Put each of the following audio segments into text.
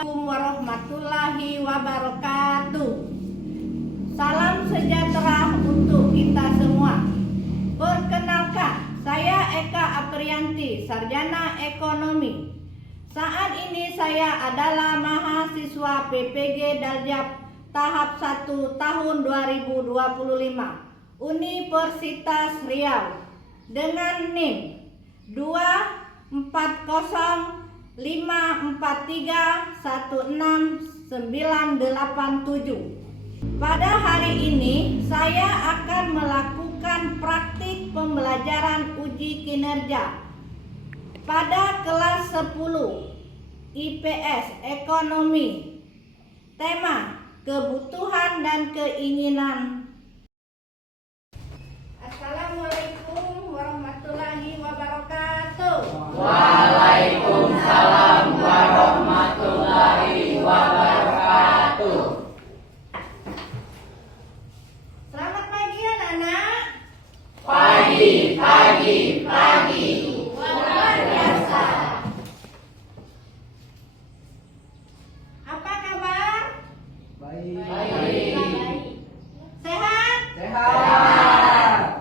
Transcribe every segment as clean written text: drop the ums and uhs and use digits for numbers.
Assalamualaikum warahmatullahi wabarakatuh. Salam sejahtera untuk kita semua. Perkenalkan, saya Eka Aprianti, Sarjana Ekonomi. Saat ini saya adalah mahasiswa PPG Daljab tahap 1 tahun 2025 Universitas Riau dengan NIM 24054316987. Pada hari ini saya akan melakukan praktik pembelajaran uji kinerja pada kelas 10 IPS Ekonomi. Tema kebutuhan dan keinginan. Assalamualaikum warahmatullahi wabarakatuh. Waalaikumsalam warahmatullahi wabarakatuh. Selamat pagi anak-anak. Pagi. Luar biasa. Apa kabar? Baik. Sehat? Sehat.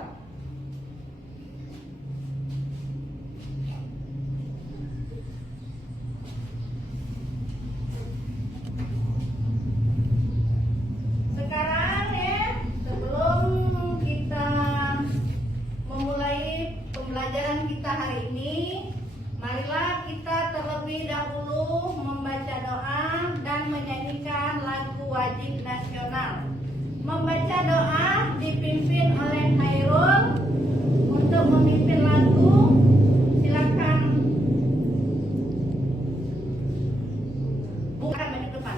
Sekarang ya, sebelum kita memulai pembelajaran kita hari ini, marilah kita terlebih dahulu membaca doa dan menyanyikan lagu wajib nasional. Membaca doa dipimpin oleh Hairul. Untuk memimpin lagu, silakan bukan maju depan.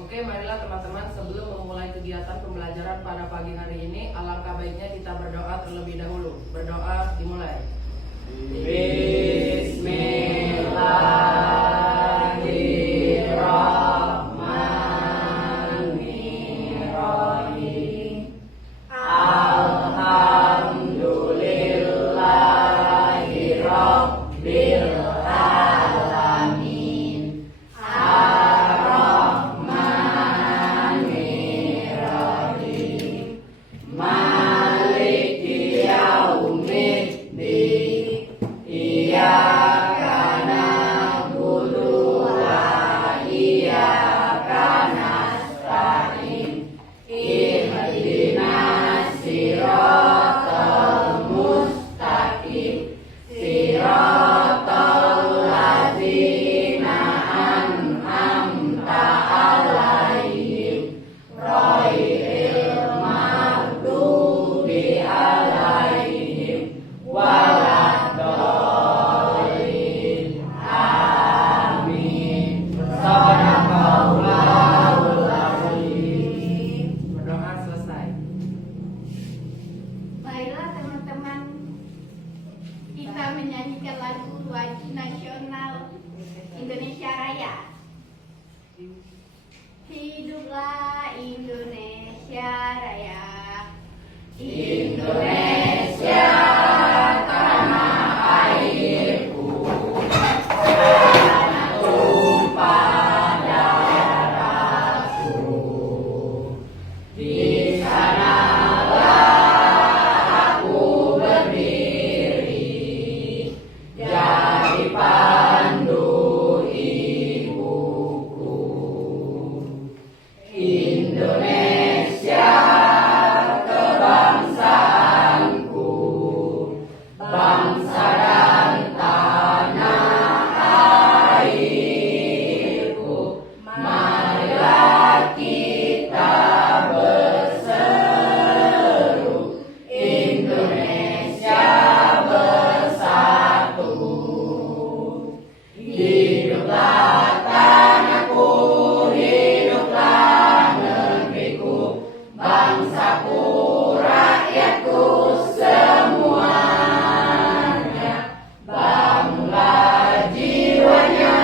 Oke, marilah teman-teman, sebelum memulai kegiatan pembelajaran pada pagi hari ini, alangkah baiknya kita berdoa terlebih dahulu. Berdoa dimulai. Bismillahirrahmanirrahim. Alhamdulillahirabbil alamin. Ar-Rahmanirrahim. Maliki yaumiddin. Iyyaka na'budu wa iyyaka nasta'in. Ihdinas siratal mustaqim. Siratal ladzina an'amta 'alaihim ghairil maghdubi 'alaihim waladdallin. Amin. Shadaqallahul azim. Berdoa selesai. Baiklah teman-teman, kita menyanyikan lagu wajib nasional Indonesia Raya. Hiduplah Indonesia Raya. Indonesia tanah airku, tanah tumpah darahku. Di sanalah aku berdiri, jadi pandu ibuku. Indonesia kebangsaanku, bangsa dan tanah airku. Marilah kita berseru, Indonesia bersatu. Hiduplah tanahku, hiduplah negeriku, bangsaku, rakyatku semuanya. Bangunlah jiwanya,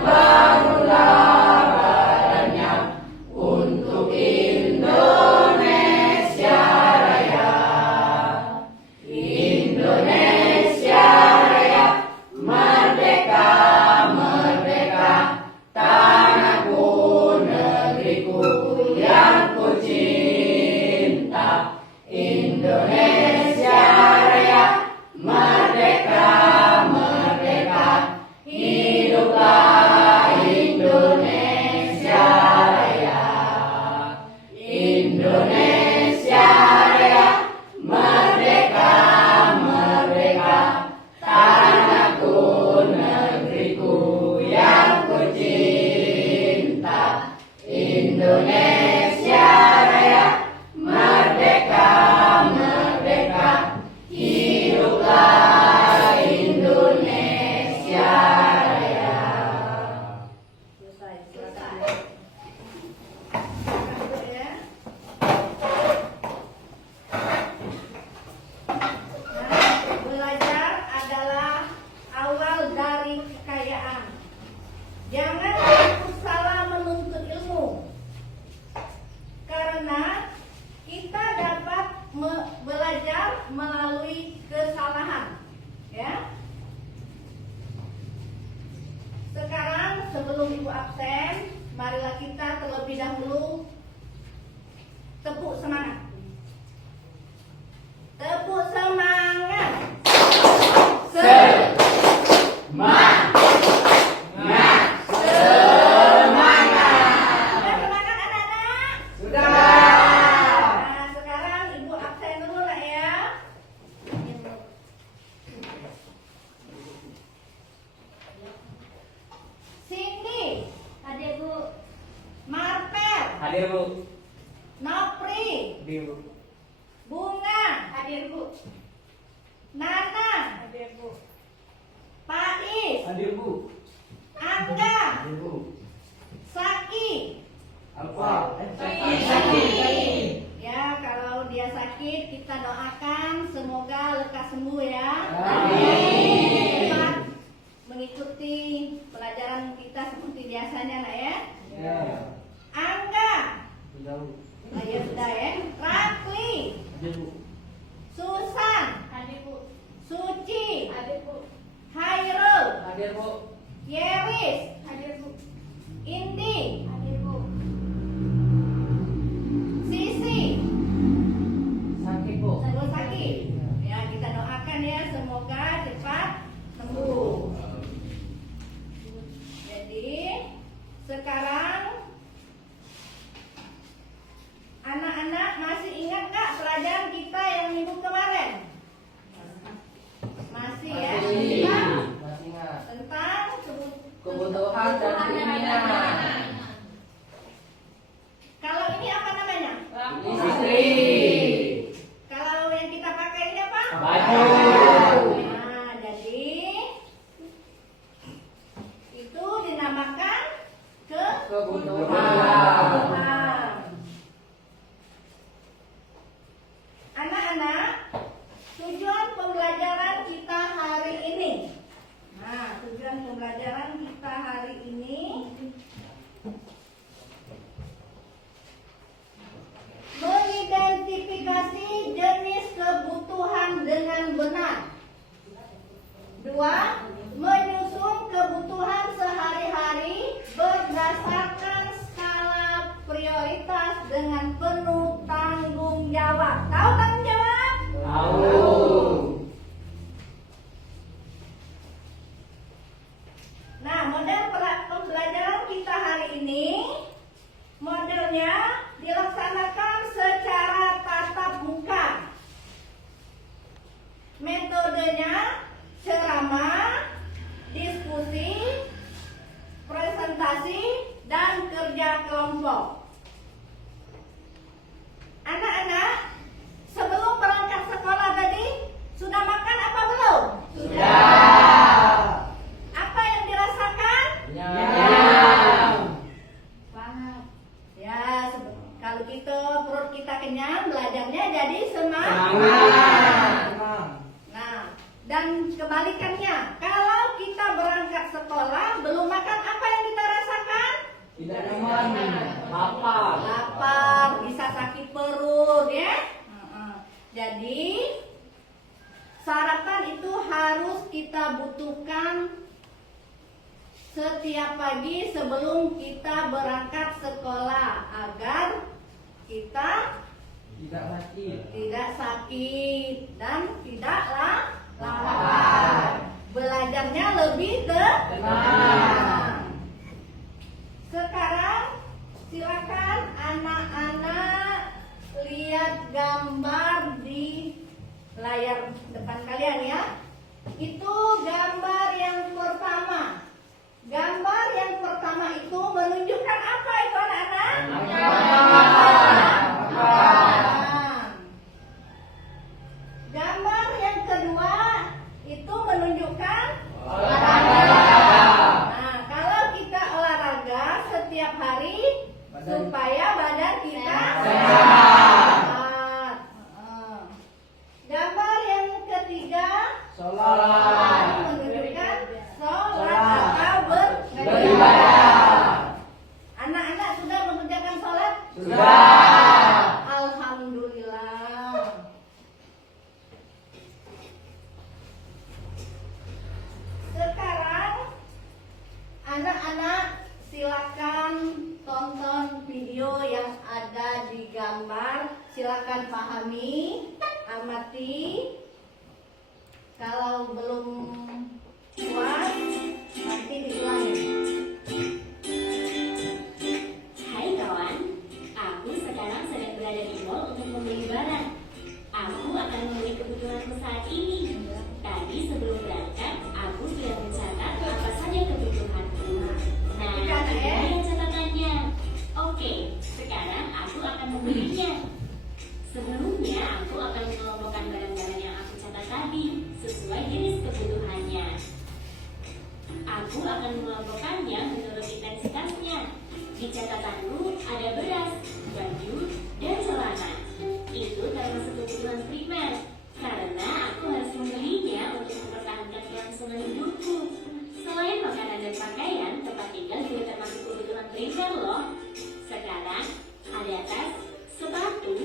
bangunlah badannya, untuk Indonesia Indonesia Raya, merdeka, merdeka, tanahku, negeriku yang kucinta. Indonesia Raya, merdeka, merdeka, hiduplah Indonesia Raya. Selesai. Ya. Nah, belajar adalah awal dari kekayaan. Jangan takut salah menuntut ilmu, karena kita dapat belajar melalui kesalahan. Ya. Sekarang sebelum ibu absen, marilah kita terlebih dahulu tepuk semangat. Tepuk semangat. Semangat. Sudah semangat anak-anak? Sudah. Nah, sekarang ibu absen dulu lah ya. Cindy, hadir Bu. Marpel, Hadir Bu. Nopri, Hadir Bu. Bunga, hadir Bu. Nana, hadir Bu. Pais, Hadir Bu. Angga, Hadir Bu. Saki. Apa? Ya, kalau dia sakit kita doakan semoga lekas sembuh ya. Amin. Cepat mengikuti pelajaran kita seperti biasanya nak ya. Ya. Angga, Sudah Bu. oh, ya sudah ya. Rakli, Hadir Bu. Susan, hadir Bu. Suci, Hadir Bu. Hairul, Hadir Bu. Yeris, hadir Bu. Indi, hadir Bu. Sisi, Sakit Bu. sembuh sakit. Ya, kita doakan ya semoga cepat sembuh. Jadi sekarang anak-anak masih ingat nggak pelajaran kita yang minggu kemarin? Masih ya? Masih. Tentang, Masih ingat. tentang Kebutuhan dan keinginan. Kalau ini apa namanya? Istri. Kalau yang kita pakai ini apa? Baju. Nah, jadi itu dinamakan kebutuhan. Anak-anak, tujuan pembelajaran kita hari ini. Nah, tujuan pembelajaran kita hari ini mengidentifikasi jenis kebutuhan dengan benar. 2. Menyusun kebutuhan sehari-hari berdasarkan skala prioritas dengan penuh tanggung jawab. Tahu tanggung jawab? Tahu. Nah, model pembelajaran kita hari ini, modelnya dilaksanakan secara tatap muka. Metodenya ceramah, diskusi, presentasi, dan kerja kelompok. Anak-anak, sebelum berangkat sekolah tadi, sudah makan apa belum? Sudah. Apa yang dirasakan? Kenyang. Paham. Ya, kalau perut kita kenyang, belajarnya jadi semangat. Semangat. Nah, dan kebalikannya, kalau kita berangkat sekolah belum makan, apa yang kita rasakan? Tidak nyaman. Lapar. Lapar, bisa sakit perut ya. Jadi sarapan itu harus kita butuhkan setiap pagi sebelum kita berangkat sekolah agar kita Tidak sakit. tidak sakit dan tidak lapar. Belajarnya lebih tenang. Sekarang silakan anak-anak gambar di layar depan kalian ya. Itu gambar yang pertama. Gambar yang pertama itu menunjukkan apa itu anak-anak? Gambar yang kedua itu menunjukkan Nah, kalau kita olahraga setiap hari supaya badan kita sehat. Gambar yang ketiga Sholat. menunjukkan sholat atau beribadah. Anak-anak sudah mengerjakan sholat? Sudah. Alhamdulillah. Sekarang anak-anak silakan tonton video yang ada di gambar. Silakan pahami, amati. Kalau belum puas, nanti diulangi. Hai kawan, aku sekarang sedang berada di mall untuk membeli barang. Aku akan membeli kebutuhanku saat ini. Tadi sebelum berangkat, aku sudah mencatat apa saja kebutuhanku. Nah, ini dia catatannya. Oke, sekarang aku akan membelinya. Sebelumnya, aku akan mengelompokkan barang-barang yang aku catat tadi sesuai jenis kebutuhannya. Aku akan mengelompokkannya menurut intensitasnya. Di catatanku ada beras, baju, dan celana. Itu termasuk kebutuhan primer, karena aku harus membelinya untuk mempertahankan kelangsungan hidupku. Selain makanan dan pakaian, tempat tinggal juga termasuk kebutuhan primer loh. Sekarang ada tas, sepatu,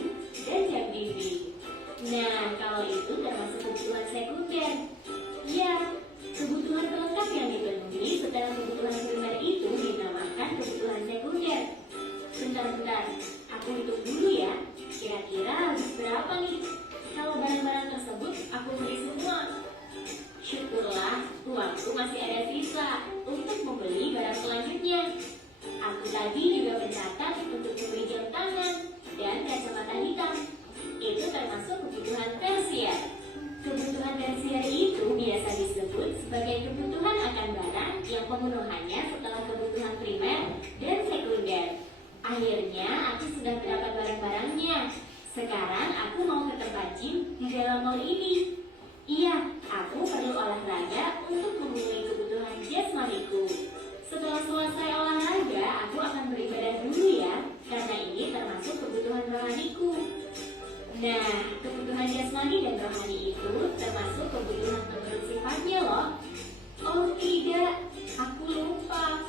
dan jam dinding. Nah, kalau itu termasuk kebutuhan sekunder. Ya, kebutuhan pelengkap yang dipenuhi setelah kebutuhan primer itu dinamakan kebutuhan sekunder. Bentar, aku hitung dulu ya. Kira-kira habis berapa nih? Kalau barang-barang tersebut aku beli semua. Syukurlah, uangku masih ada sisa untuk membeli barang selanjutnya. Aku tadi juga mencatat untuk membeli jam tangan dan kacamata hitam. Itu termasuk kebutuhan tersier. Kebutuhan tersier itu biasa disebut sebagai kebutuhan akan barang yang pemenuhannya setelah kebutuhan primer dan sekunder. Akhirnya aku sudah mendapat barang-barangnya. Sekarang aku mau ke tempat gym di dalam mall ini. Iya, aku perlu olahraga untuk memenuhi kebutuhan jasmaniku. Setelah selesai olahraga, aku akan beribadah dulu ya, karena ini termasuk kebutuhan rohaniku. Nah, kebutuhan jasmani dan rohani itu termasuk kebutuhan menurut sifatnya loh. Oh tidak, aku lupa.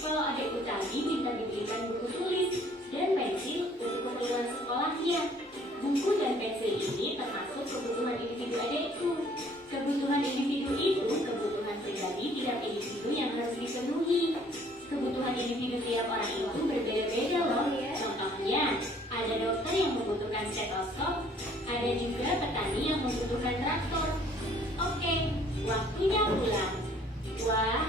Kalau adikku tadi minta dibelikan buku tulis dan pensil untuk keperluan sekolahnya. Buku dan pensil ini termasuk kebutuhan individu adikku. Kebutuhan individu itu kebutuhan pribadi tiap individu yang harus dipenuhi. Kebutuhan individu tiap orang itu berbeda-beda loh. Contohnya, ada dokter yang membutuhkan stetoskop, ada juga petani yang membutuhkan traktor. Oke, waktunya pulang. Wah,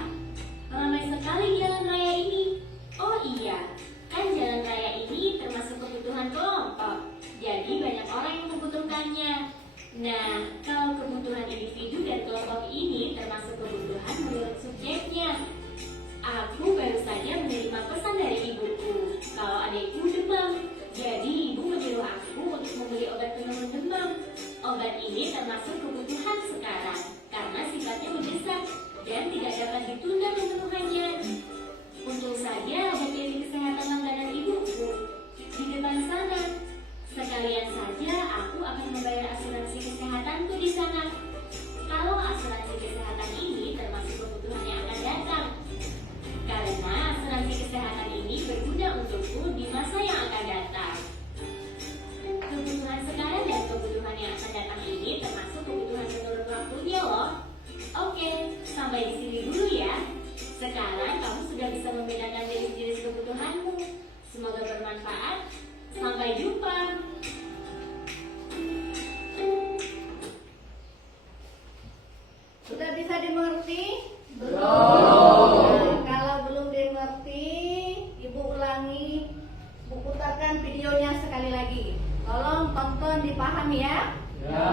ramai sekali jalan raya ini. Oh iya, kan jalan raya ini termasuk kebutuhan kelompok. Jadi banyak orang yang membutuhkannya. Nah, kalau kebutuhan individu dan kelompok ini termasuk kebutuhan menurut subjeknya. Aku baru saja menerima pesan dari ibuku kalau adikku demam. Jadi ibu menyuruh aku untuk membeli obat penurun demam. Obat ini termasuk kebutuhan sekarang karena sifatnya mendesak dan tidak dapat ditunda pemenuhannya. Untung saja ada klinik kesehatan langganan ibuku di depan sana. Sekalian saja aku akan membayar asuransi kesehatanku di sana. Kalau asuransi kesehatan ini termasuk kebutuhan yang akan datang. Karena asuransi kesehatan ini berguna untukku di masa yang akan datang. Kebutuhan sekarang dan kebutuhan yang akan datang ini termasuk kebutuhan menurut waktunya loh. Oke, sampai di sini dulu ya. Sekarang kamu sudah bisa membedakan jenis-jenis kebutuhanmu. Semoga bermanfaat. Sampai jumpa. Sudah bisa dimengerti? Belum. Nah, kalau belum dimengerti, Ibu ulangi buku tolong tonton dipahami ya. Ya.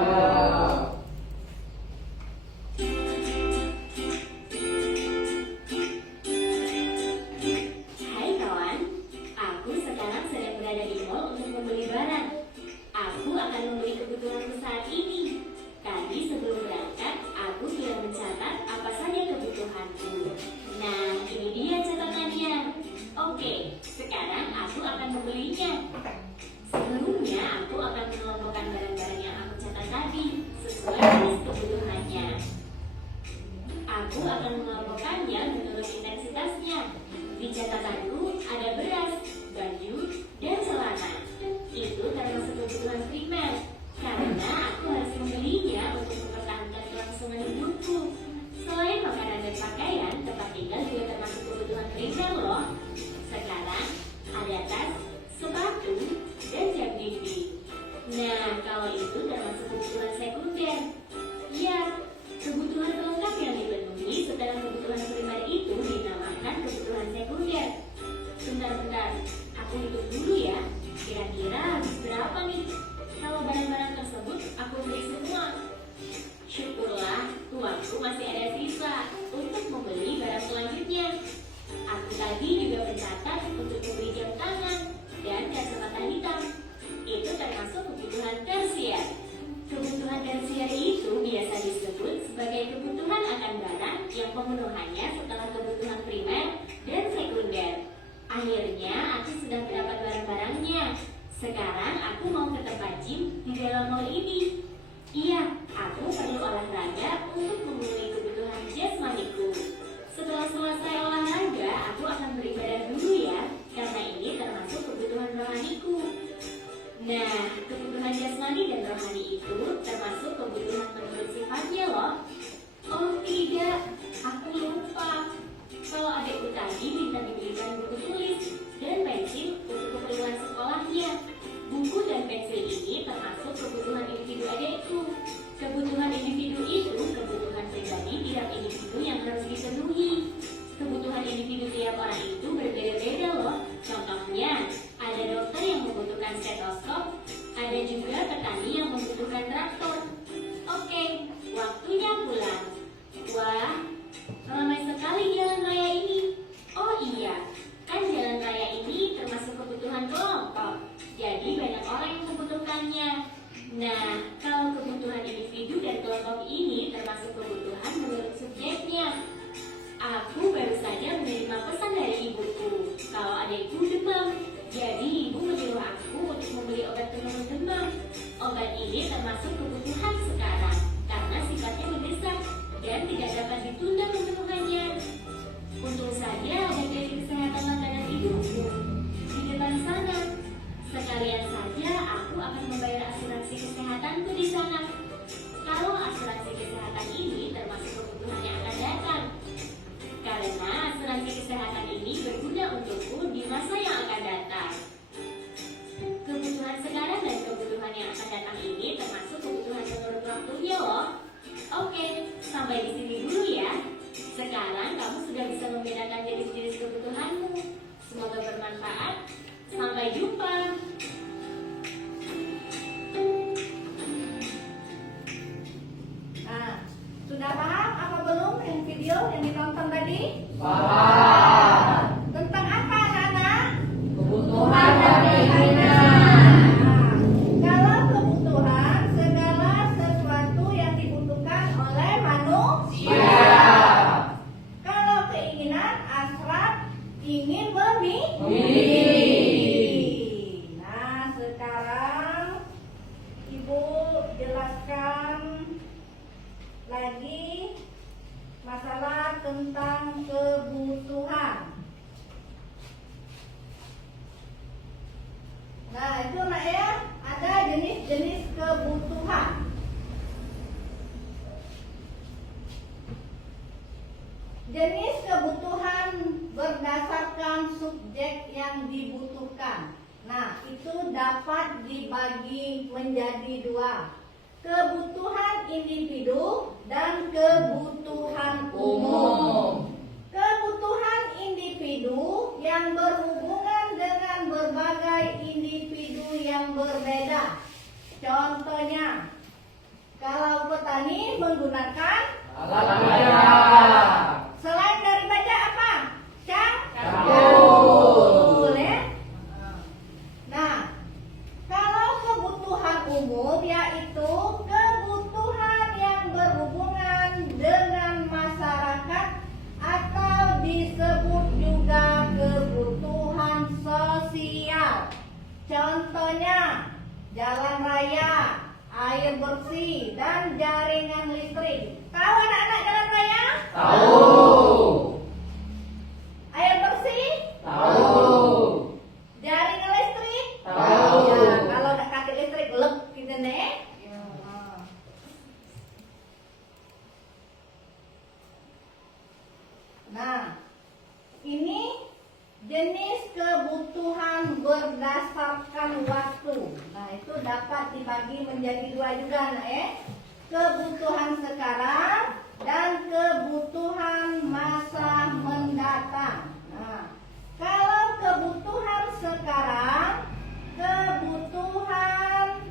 Hai kawan, aku sekarang sedang berada di mall untuk membeli barang. Aku akan membeli kebutuhanku saat ini. Tadi sebelum berangkat, aku sudah mencatat apa saja kebutuhanku. Nah, ini dia catatannya. Oke, sekarang aku akan membelinya. Sebelumnya, aku akan mengelompokkan barang-barang yang aku catat tadi sesuai jenis kebutuhannya. Aku akan mengelompokkannya menurut intensitasnya. Di catatanku ada beras, baju, dan celana. Itu termasuk kebutuhan primer, karena aku harus membelinya untuk mempertahankan kelangsungan hidupku. Selain makanan dan pakaian, tempat tinggal juga termasuk kebutuhan primer loh. Sekarang ada tas, sepatu, dan jam dinding. Nah, kalau itu termasuk kebutuhan sekunder. Ya, kebutuhan pelengkap yang dipenuhi setelah kebutuhan primer itu dinamakan kebutuhan sekunder. Bentar, aku hitung dulu ya. Kira-kira habis berapa nih? Kalau barang-barang tersebut aku beli semua. Syukurlah, uangku masih ada sisa untuk membeli barang selanjutnya. Aku tadi juga mencatat untuk membeli jam tangan dan kacamata hitam. Itu termasuk kebutuhan tersier. Kebutuhan tersier itu biasa disebut sebagai kebutuhan akan barang yang pemenuhannya setelah kebutuhan primer dan sekunder. Akhirnya aku sudah mendapat barang-barangnya. Sekarang aku mau ke tempat gym di dalam mall ini. Iya, aku perlu olahraga untuk memenuhi kebutuhan jasmaniku. Setelah selesai olahraga, aku akan beribadah dulu ya, karena ini termasuk kebutuhan rohaniku. Nah, kebutuhan jasmani dan rohani itu termasuk kebutuhan menurut sifatnya loh. Oh tidak, aku lupa. Kalau adikku tadi minta dibelikan buku tulis dan pensil untuk keperluan sekolahnya. Buku dan pensil ini termasuk kebutuhan individu adikku. Kebutuhan individu itu kebutuhan pribadi tiap individu yang harus dipenuhi. Kebutuhan individu tiap orang itu berbeda-beda loh. Contohnya, ada dokter yang membutuhkan stetoskop, ada juga petani yang membutuhkan traktor. Oke, waktunya pulang. Wah, ramai sekali jalan raya ini. Oh iya, kan jalan raya ini termasuk kebutuhan kelompok. Jadi banyak orang yang membutuhkannya. Nah, kalau kebutuhan individu dan kelompok ini termasuk kebutuhan menurut subjeknya. Aku baru saja menerima pesan dari ibuku kalau adikku demam. Jadi ibu menyuruh aku untuk membeli obat penurun demam. Obat ini termasuk kebutuhan sekarang karena sifatnya mendesak dan tidak dapat ditunda pemenuhannya. Untung saja ada dari kesehatan langganan hidupku di depan sana. Sekalian saja aku akan membayar asuransi kesehatanku di sana. Kalau asuransi kesehatan ini termasuk kebutuhan yang akan datang. Karena asuransi kesehatan ini berguna untukku di masa yang akan datang. Kebutuhan sekarang dan kebutuhan yang akan datang ini termasuk kebutuhan menurut waktunya loh. Oke, sampai di sini dulu ya. Sekarang kamu sudah bisa membedakan jenis-jenis kebutuhanmu. Semoga bermanfaat. Sampai jumpa. Nah, sudah paham apa belum yang video yang ditonton tadi? Paham. Tentang apa anak-anak? Kebutuhan dan keinginan. Nah, kalau kebutuhan segala sesuatu yang dibutuhkan oleh manusia. Kalau keinginan hasrat ingin memiliki. Nah, sekarang Ibu jelaskan lagi masalah tentang kebutuhan. Nah, itu nak ya, ada jenis-jenis kebutuhan. Jenis kebutuhan berdasarkan subjek yang dibutuhkan. Nah, itu dapat dibagi menjadi dua. Kebutuhan individu dan kebutuhan umum. Kebutuhan individu yang berhubungan dengan berbagai individu yang berbeda. Contohnya, kalau petani menggunakan Alat kerja. selain dari baja apa? Cangkul. Ya? Nah, kalau kebutuhan umum yaitu kebutuhan yang berhubungan dengan masyarakat atau disebut juga kebutuhan sosial. Contohnya, jalan raya, air bersih, dan jaringan listrik. Tahu anak-anak jalan raya? Tahu. Air bersih? Tahu. Jaringan listrik? Tahu. Ya, kalau nak kaki listrik lep gitu nih. Nah, ini jenis kebutuhan berdasarkan waktu. Nah, itu dapat dibagi menjadi dua juga, nak ya. Kebutuhan sekarang dan kebutuhan masa mendatang. Nah, kalau kebutuhan sekarang, kebutuhan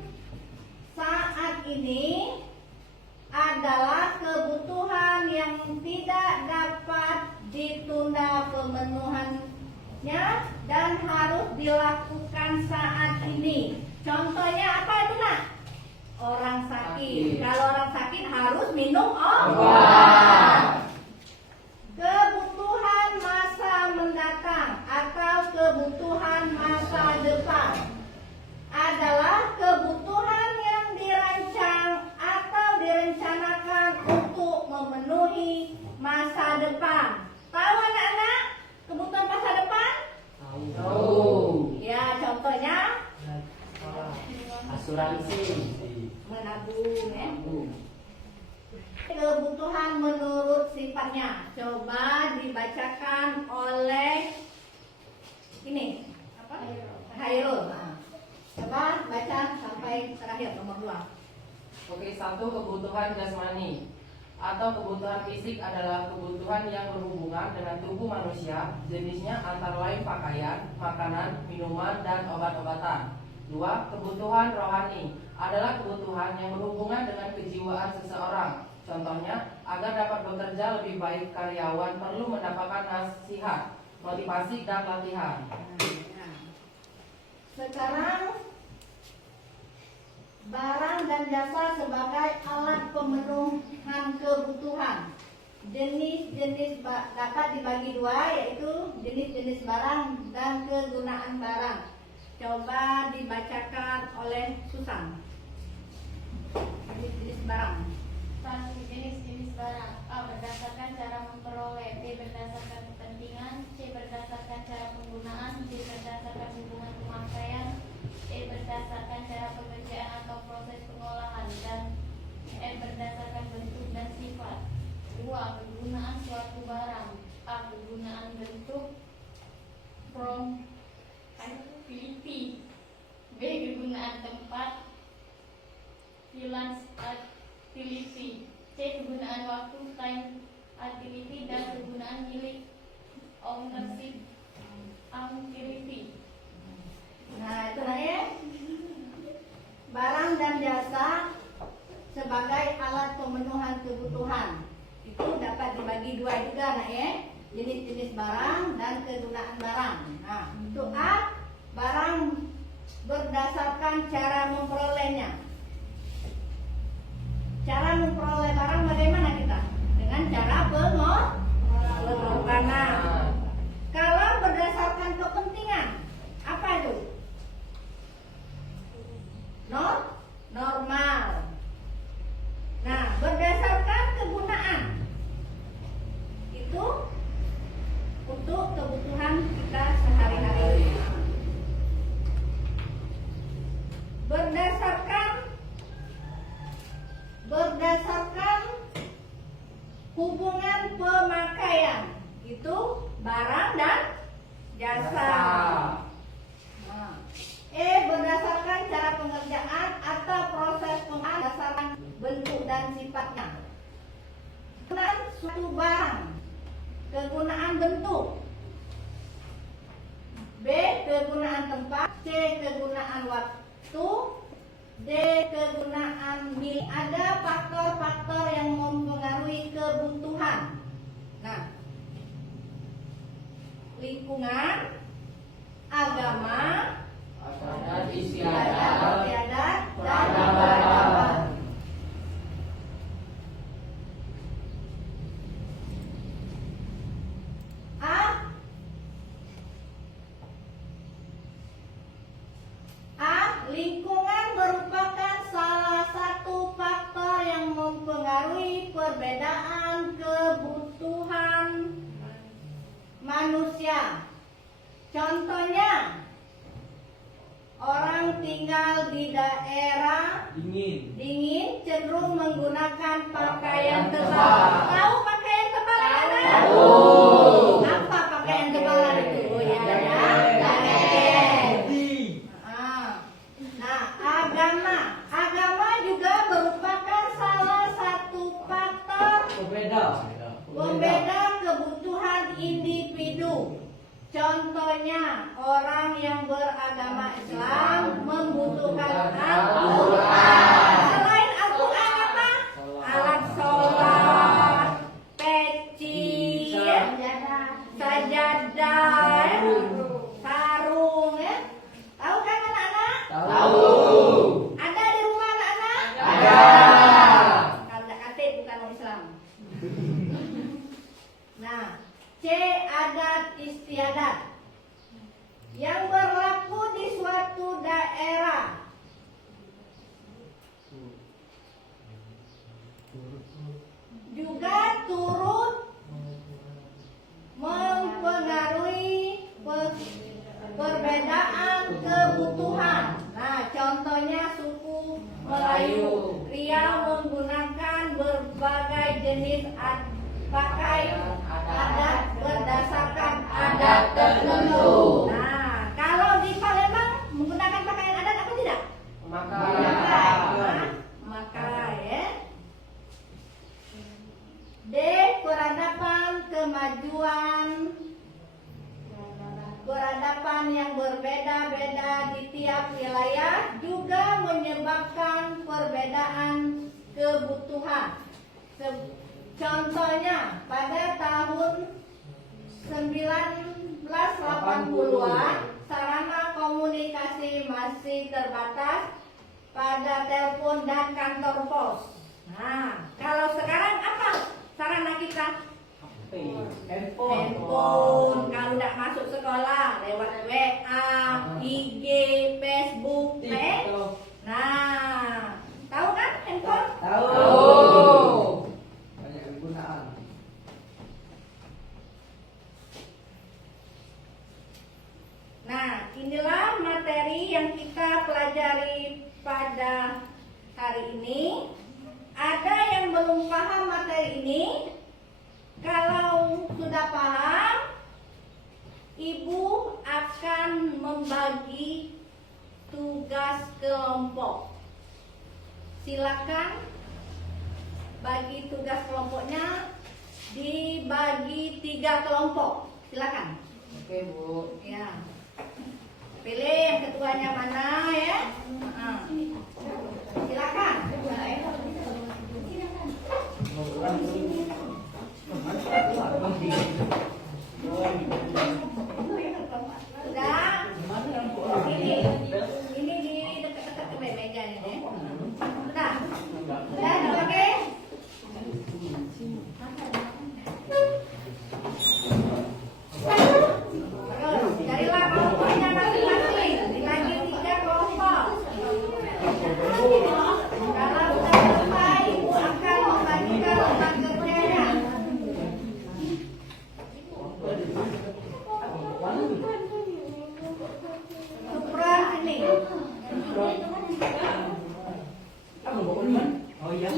saat ini adalah kebutuhan yang tidak dapat ditunda pemenuhannya dan harus dilakukan saat ini. Contohnya apa itu, nak? Orang sakit. Kalau orang sakit harus minum obat. Kebutuhan masa mendatang atau kebutuhan masa depan adalah kebutuhan yang dirancang atau direncanakan untuk memenuhi masa depan. Tahu anak-anak kebutuhan masa depan? Tahu. Ya, contohnya Asuransi. menabung ya. Kebutuhan menurut sifatnya. Coba dibacakan oleh ini apa? Hairul. Nah, coba baca sampai terakhir nomor 2. Oke, 1, kebutuhan jasmani atau kebutuhan fisik adalah kebutuhan yang berhubungan dengan tubuh manusia, jenisnya antara lain pakaian, makanan, minuman, dan obat-obatan. 2, kebutuhan rohani adalah kebutuhan yang berhubungan dengan kejiwaan seseorang. Contohnya, agar dapat bekerja lebih baik, karyawan perlu mendapatkan nasihat, motivasi, dan latihan. Sekarang barang dan jasa sebagai alat pemenuhan kebutuhan. Jenis-jenis dapat dibagi dua, yaitu jenis-jenis barang dan kegunaan barang. Coba dibacakan oleh Susan. Jenis-jenis barang. Jenis-jenis barang. A. Berdasarkan cara memperoleh. B. Berdasarkan kepentingan. C. Berdasarkan cara penggunaan. D. Berdasarkan hubungan pemakaian. E. Berdasarkan cara pengerjaan atau proses pengolahan. Dan E. Berdasarkan bentuk dan sifat. 2. Kegunaan suatu barang. A. Kegunaan bentuk from Filipi. B. Kegunaan tempat Freelance activity. C. Kegunaan waktu time activity. Dan kegunaan milik ownership activity. Nah, itu ya. Barang dan jasa sebagai alat pemenuhan kebutuhan. Itu dapat dibagi dua juga, nah ya. Jenis-jenis barang dan kegunaan barang. Nah, untuk A, barang berdasarkan cara memperolehnya. Cara memperoleh barang bagaimana kita? Dengan cara pengorbanan. Kalau berdasarkan kepentingan, apa itu? Normal. Nah, berdasarkan kegunaan, itu untuk kebutuhan kita sehari-hari. Berdasarkan hubungan pemakaian, itu barang dan jasa. Nah, E. Berdasarkan cara pengerjaan atau proses pengerjaan berdasarkan bentuk dan sifatnya. Kegunaan suatu barang, kegunaan bentuk. B. Kegunaan tempat. C. Kegunaan waktu. D. ada faktor-faktor yang mempengaruhi kebutuhan. Nah, lingkungan, agama, adat istiadat, istiadat, dan peradaban. Lingkungan merupakan salah satu faktor yang mempengaruhi perbedaan kebutuhan manusia. Contohnya, orang tinggal di daerah dingin cenderung menggunakan pakaian tebal. Tahu pakaian tebal ada? Tahu. Apa pakaian tebal itu? Oh ya, agama juga merupakan salah satu faktor pembeda kebutuhan individu. Contohnya, orang yang beragama Islam membutuhkan Al-Quran. Selain Al-Quran apa? Alat sholat, peci, sajadah, sarung, ya. Tahu kan anak-anak? Tahu. Ada di rumah anak-anak? Ada. Kalau tidak katib bukan orang Islam. Nah, C. Adat istiadat yang berlaku di suatu daerah. Juga turut mempengaruhi perbedaan kebutuhan. Nah, contohnya suku Melayu. Riau menggunakan berbagai jenis pakaian adat berdasarkan adat tertentu. Nah, kalau di Palembang menggunakan pakaian adat apa tidak? Makai, ya. D. Peradaban kemajuan. Peradaban yang berbeda-beda di tiap wilayah juga menyebabkan perbedaan kebutuhan. Contohnya, pada tahun 1980-an, sarana komunikasi masih terbatas pada telepon dan kantor pos. Nah, kalau sekarang apa sarana kita? Handphone. Kalau tidak masuk sekolah lewat WA, IG, Facebook, Nah, tahu kan handphone? Tahu. Banyak kegunaan. Nah, inilah materi yang kita pelajari pada hari ini. Ada yang belum paham materi ini? Kalau sudah paham, Ibu akan membagi tugas kelompok. Silakan bagi tugas kelompoknya, dibagi 3 kelompok. Silakan. Oke, Bu. Ya. Pilih yang ketuanya mana ya. Silakan. Sudah. Ini di dekat-dekat ke meja ini. Sudah. Sudah dipakai. Carilah kelompoknya masing-masing. Dibagi 3 kelompok. Kalau sudah selesai, Ibu akan membagikan rumah kerjanya. Supran sini. Oh iya.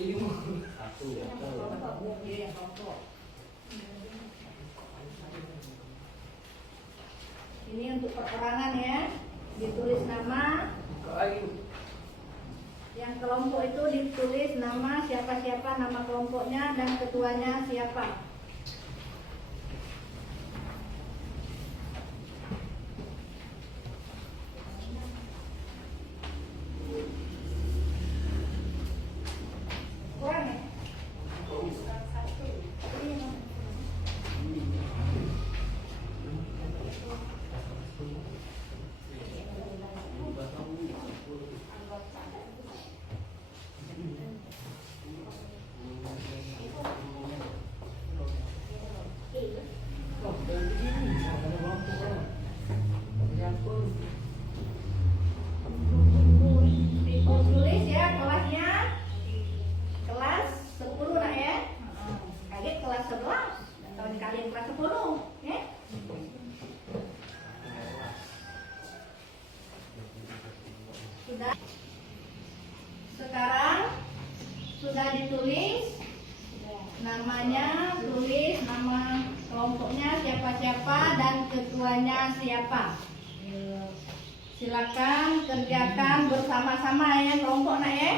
Satu. Kelompok, ya, kelompok. Ini untuk perorangan ya, ditulis nama. Yang kelompok itu ditulis nama siapa-siapa, nama kelompoknya dan ketuanya siapa. Kurang ya? Tulis ya kelasnya. Kelas 10 nak ya. Kaget kelas 11. Tahun kalian kelas 10, ya. Sudah. Sekarang sudah ditulis namanya, tulis nama kelompoknya siapa-siapa dan ketuanya siapa. Silakan kerjakan bersama-sama ya kelompok nak ya.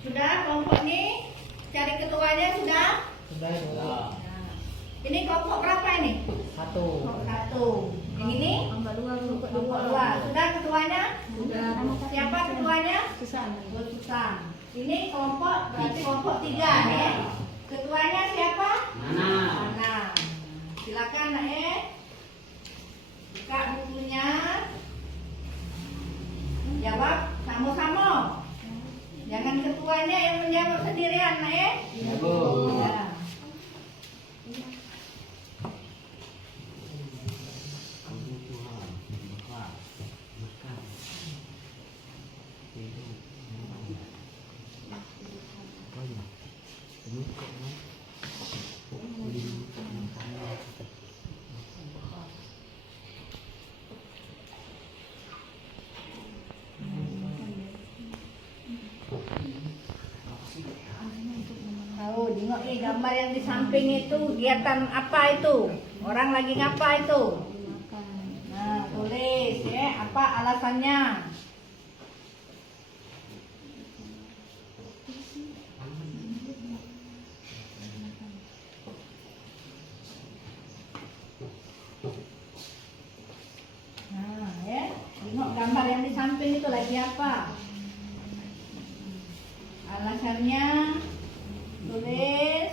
Sudah kelompok ini cari ketuanya sudah? Sudah ya. Sudah. Ini kelompok berapa ini? Satu. Kelompok 1. Yang ini? Kelompok 2. Sudah ketuanya? Sudah. Siapa ketuanya? Susan. Susan. Ini kelompok berarti kelompok 3 ya. Ketuanya siapa? Nana. Silakan nak ya. Buka bukunya. Jawab sama-sama. Jangan ketuanya yang menjawab sendirian nak ya. Ya, Bu. Ya. Tahu, tengok gambar yang di samping itu kegiatan apa itu? Orang lagi ngapa itu? Nah, tulis ya, apa alasannya? Nah, ya, tengok gambar yang di samping itu lagi apa? Alasannya tulis.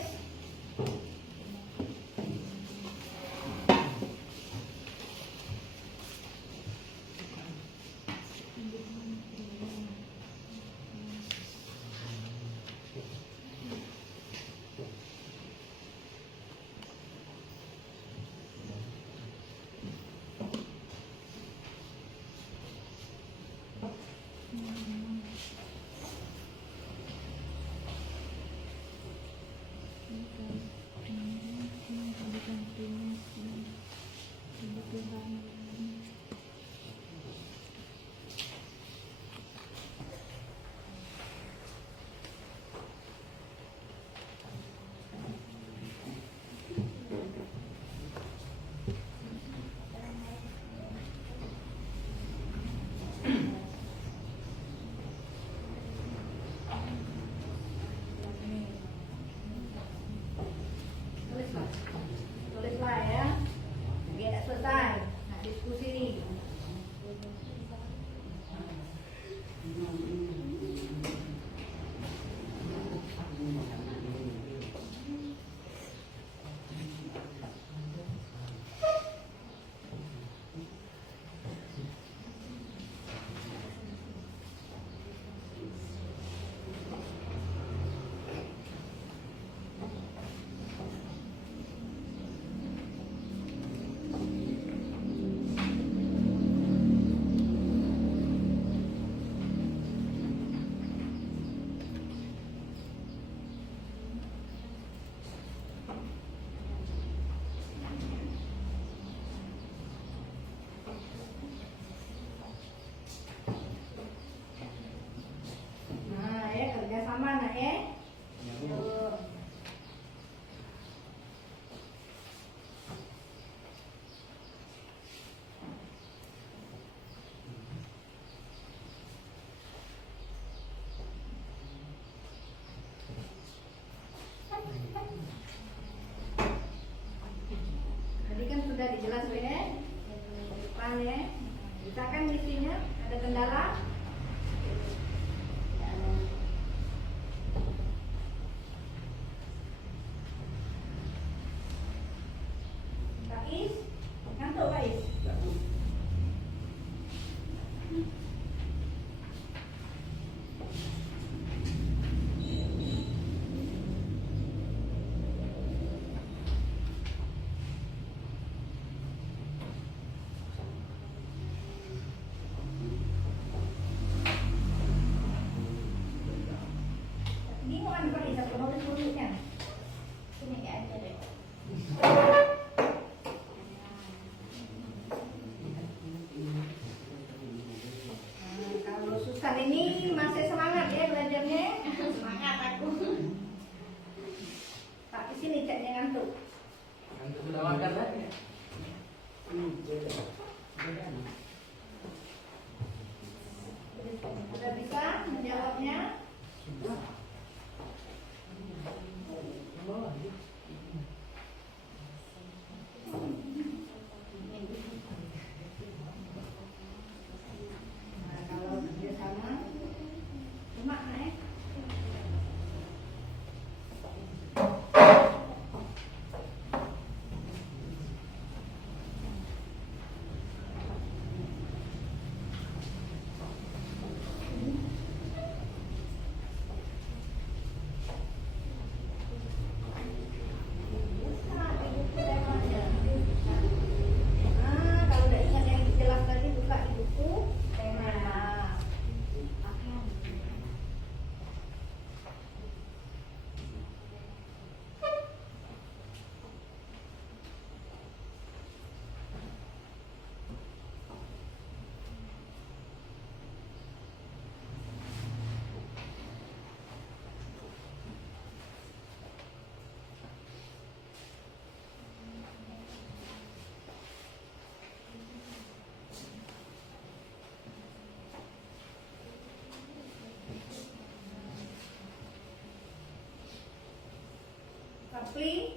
apply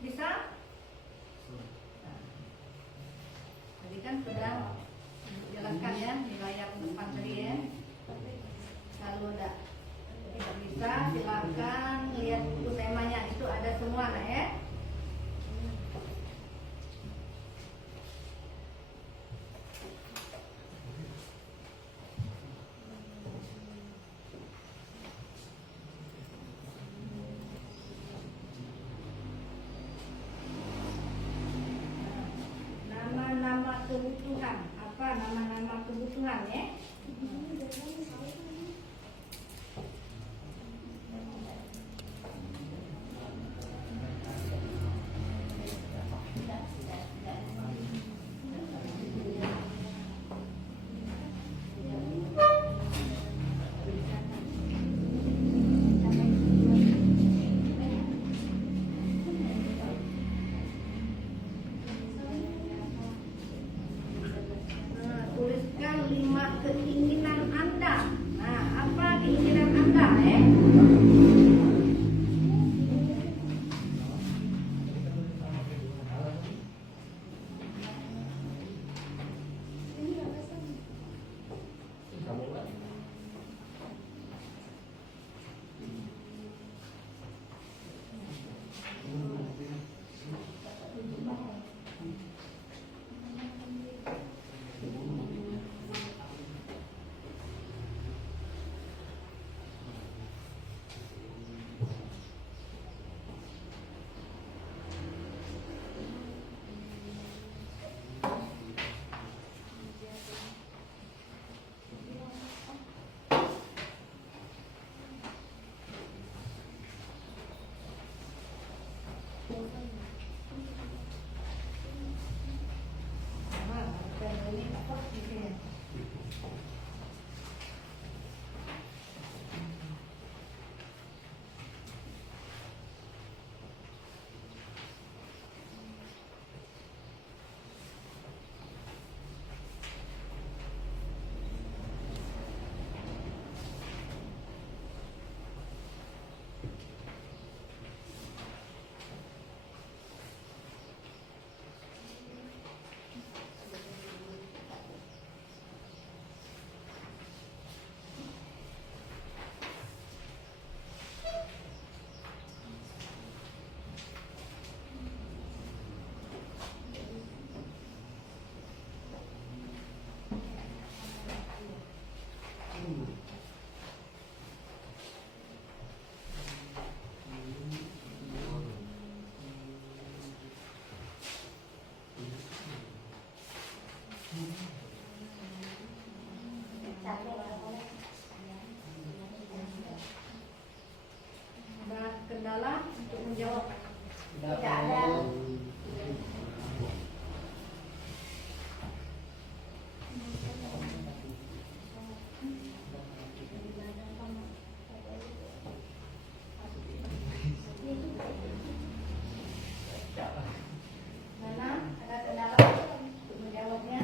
bisa? Nah, tadi kan sudah jelaskan ya di layar depan tadi ya. Kalau tidak bisa silakan lihat buku temanya, itu ada semua nah ya. Nama-nama kebutuhan, apa nama-nama kebutuhan ya? Tuliskan 5 keinginan Anda. Nah, apa keinginan Anda ya? Ada kendala untuk menjawab? Tidak ada. Mana ada kendala untuk menjawabnya?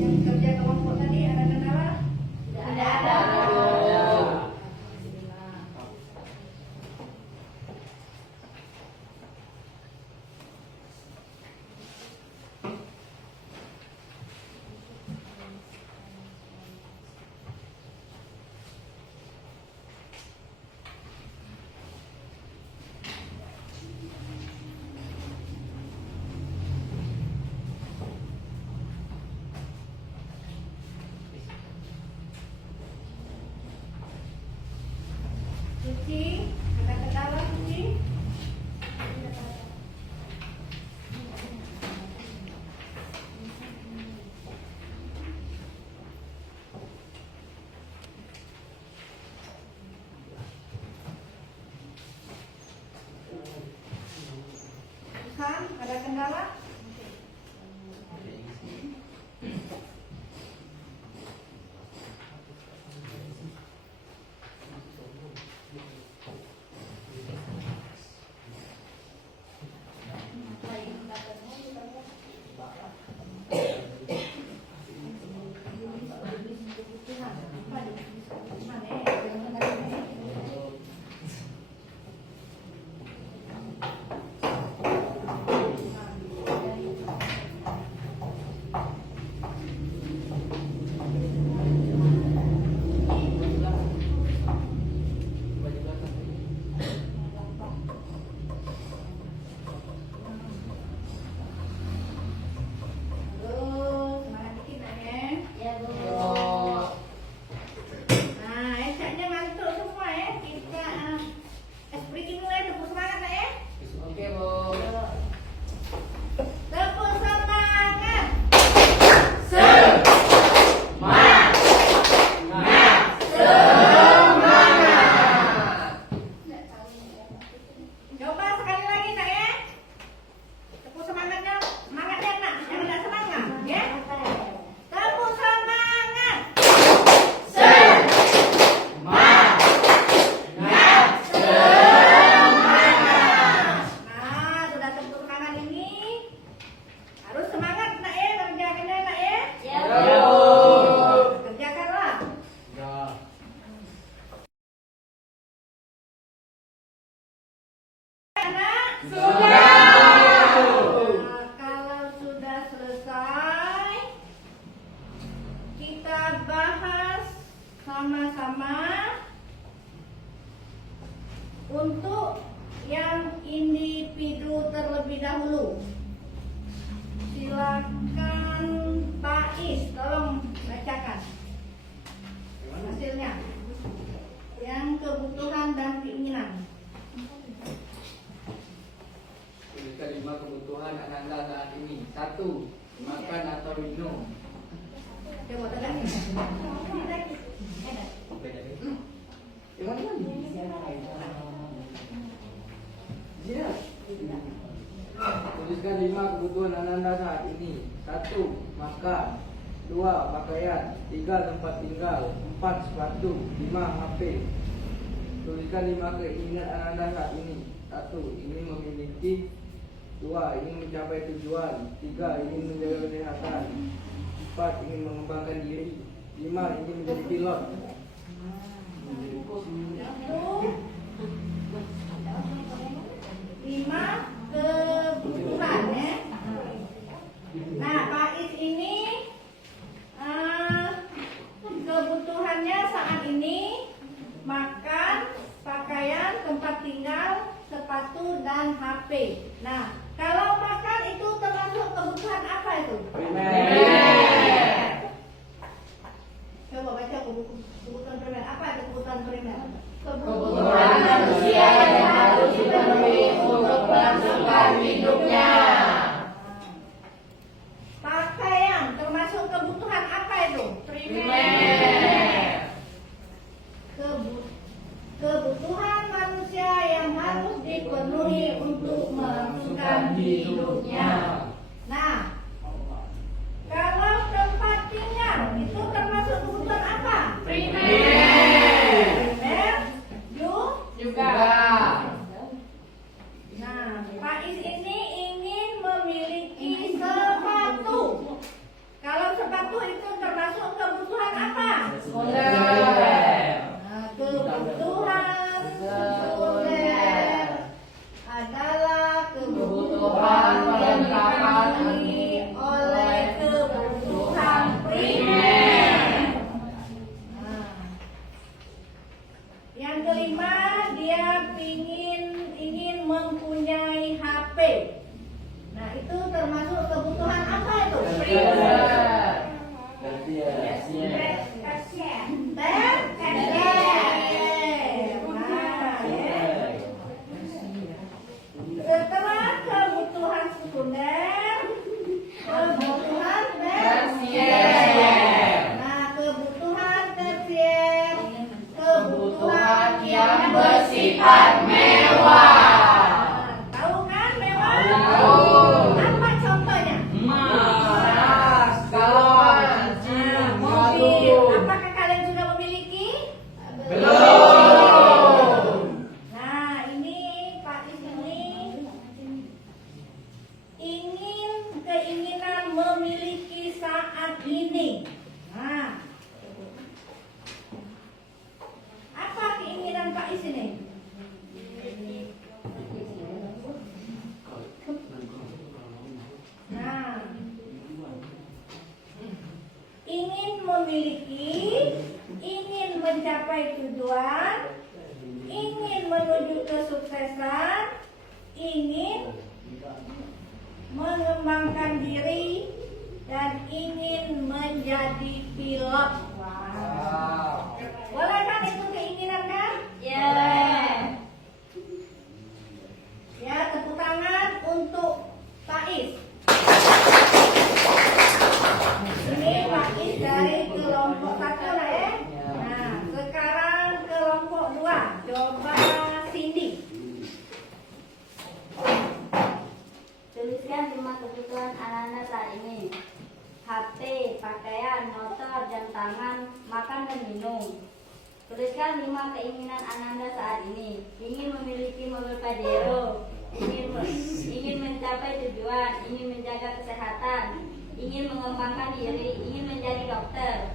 Yang kerja kelompok tadi ada kendala? Tidak ada. Suci, ada kendala Suci? Susan, ada kendala? bersama-sama untuk yang individu terlebih dahulu. Silakan Pak Is, tolong bacakan hasilnya. Yang kebutuhan dan keinginan. Tuliskan 5 kebutuhan Ananda saat ini. 1. Makan atau minum. Coba tegak. Tuliskan 5 kebutuhan Ananda saat ini. 1. Makan. 2. Pakaian. 3. Tempat tinggal. 4. Sepatu. 5. HP. Tuliskan 5 keinginan Ananda saat ini. 1. Ingin memiliki. 2. Ingin mencapai tujuan. 3. Ingin menjaga kesehatan. 4. Ingin mengembangkan diri. 5. Ingin menjadi pilot. Lima kebutuhan ya. Nah, Pak Is ini kebutuhannya saat ini makan, pakaian, tempat tinggal, sepatu dan HP. Nah, kalau makan itu termasuk kebutuhan apa itu? Coba baca kebutuhan primer. Apa itu kebutuhan primer? Kebutuhan manusia yang harus dipenuhi untuk kelangsungan hidupnya. Pakaian termasuk kebutuhan apa itu? Primer. Kebutuhan manusia yang harus dipenuhi untuk melangsungan hidupnya. Nah, kalau tempat tinggal itu termasuk kebutuhan apa? Primer. Juga. Nah, Pak Is ini ingin memiliki sepatu. Kalau sepatu itu termasuk kebutuhan apa? Nah, kebutuhan sekunder adalah kebutuhan yang dipenuhi oleh kebutuhan primer. Nah, yang kelima, dia ingin mempunyai HP. Nah, itu termasuk kebutuhan apa itu? Setelah kebutuhan sekunder, kebutuhan tersier. Nah, kebutuhan tersier, kebutuhan yang bersifat mewah. Tahu kan mewah? Tahu. Apa contohnya? Emas, galon, cincin, Mobil. batu. Apakah kalian sudah memiliki? Belum. Nah, ini Pak Is ini keinginan memiliki saat ini. Nah, apa keinginan Pak Is ini? Nah, ingin memiliki, ingin mencapai tujuan, ingin menuju kesuksesan, ingin mengembangkan diri, dan ingin menjadi pilot. Wow. Boleh kan itu keinginan kan? Ya. Ya, tepuk tangan untuk Pak Is. Ini Pak Is dari kelompok 1 lah ya. Nah, sekarang kelompok 2. Coba Cindy. Tuliskan 5 kebutuhan Ananda saat ini. HP, pakaian, motor, jam tangan, makan dan minum. Tuliskan 5 keinginan Ananda saat ini. Ingin memiliki mobil Pajero, ingin mencapai tujuan, ingin menjaga kesehatan, ingin mengembangkan diri, ingin menjadi dokter.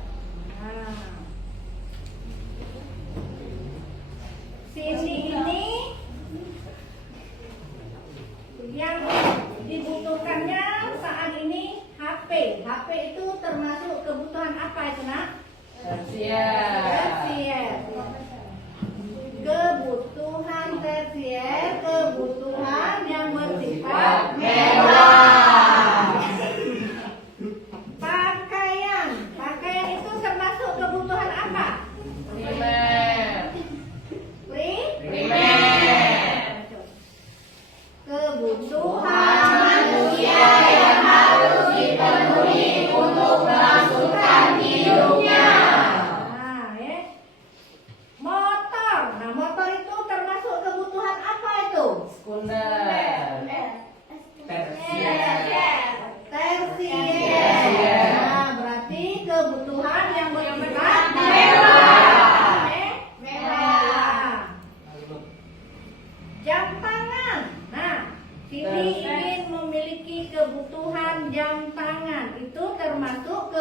Nah, Cindy ini yang dibutuhkannya saat ini HP. HP itu termasuk kebutuhan apa itu nak? Tersier.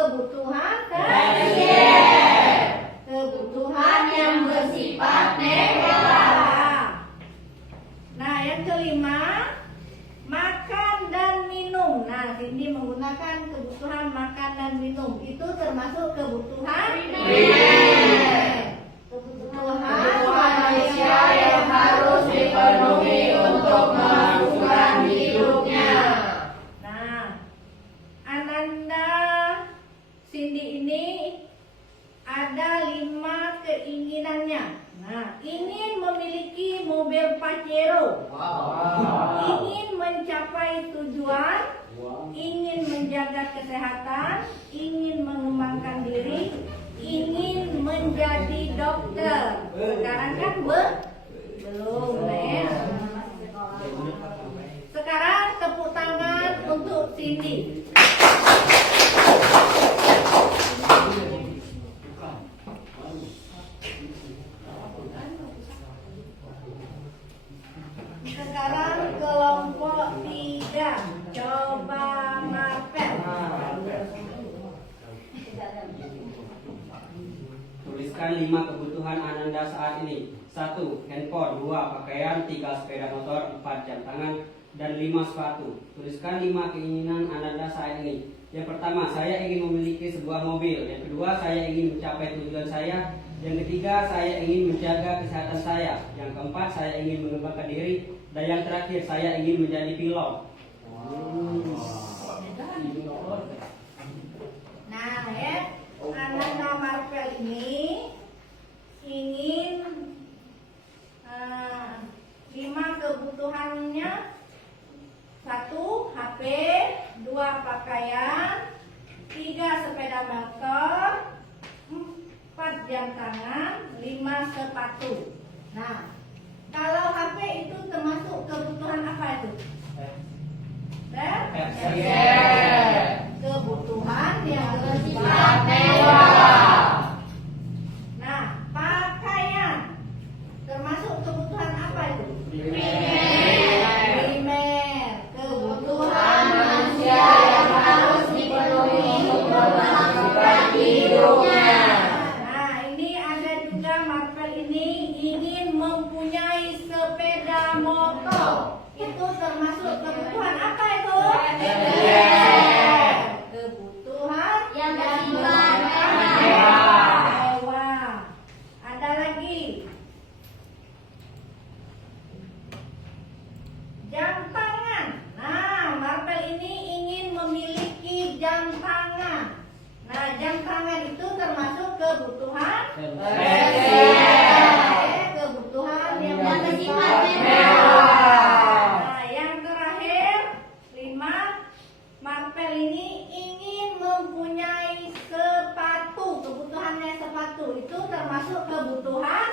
kebutuhan tersier. Kebutuhan yang bersifat mendesak. Nah, yang kelima, makan dan minum. Nah, ini menggunakan kebutuhan makan dan minum. Itu termasuk kebutuhan primer. Kebutuhan manusia yang harus dipenuhi untuk melakukan hidupnya. Nah, Ananda Cindy ini ada 5 keinginannya. Nah, ingin memiliki mobil Pajero, ingin mencapai tujuan, ingin menjaga kesehatan, ingin mengembangkan diri, ingin menjadi dokter. Sekarang kan belum, ya. Sekarang tepuk tangan untuk Cindy. Sekarang kelompok 3, coba Marvel. Tuliskan 5 kebutuhan Ananda saat ini. 1. Handphone. 2. Pakaian. 3. Sepeda motor. 4. Jam tangan. Dan 5. Sepatu. Tuliskan 5 keinginan Ananda saat ini. Yang pertama, saya ingin memiliki sebuah mobil. Yang kedua, saya ingin mencapai tujuan saya. Yang ketiga, saya ingin menjaga kesehatan saya. Yang keempat, saya ingin mengembangkan diri. Dan yang terakhir, saya ingin menjadi pilot. Nah, ya, Ananda Marvel ini ingin 5 kebutuhannya. 1. HP, 2. Pakaian, 3. Sepeda motor, 4. Jam tangan, 5. Sepatu. Nah, kalau HP itu termasuk kebutuhan apa itu? Kebutuhan yang bersifat mewah. Nah, pakaian termasuk kebutuhan apa itu? Primer. Kebutuhan manusia yang harus dipenuhi untuk melakukan hidupnya. Nah, ini ada juga Marvel ini ingin mempunyai sepeda motor. Itu termasuk kebutuhan apa itu? Kebutuhan yang bersifat mewah. Ada lagi jam tangan. Nah, Marvel ini ingin memiliki jam tangan. Nah, jam tangan itu termasuk kebutuhan kebutuhan yang bersifat mewah. Nah, yang terakhir 5, Marvel ini ingin mempunyai sepatu. Kebutuhannya sepatu itu termasuk kebutuhan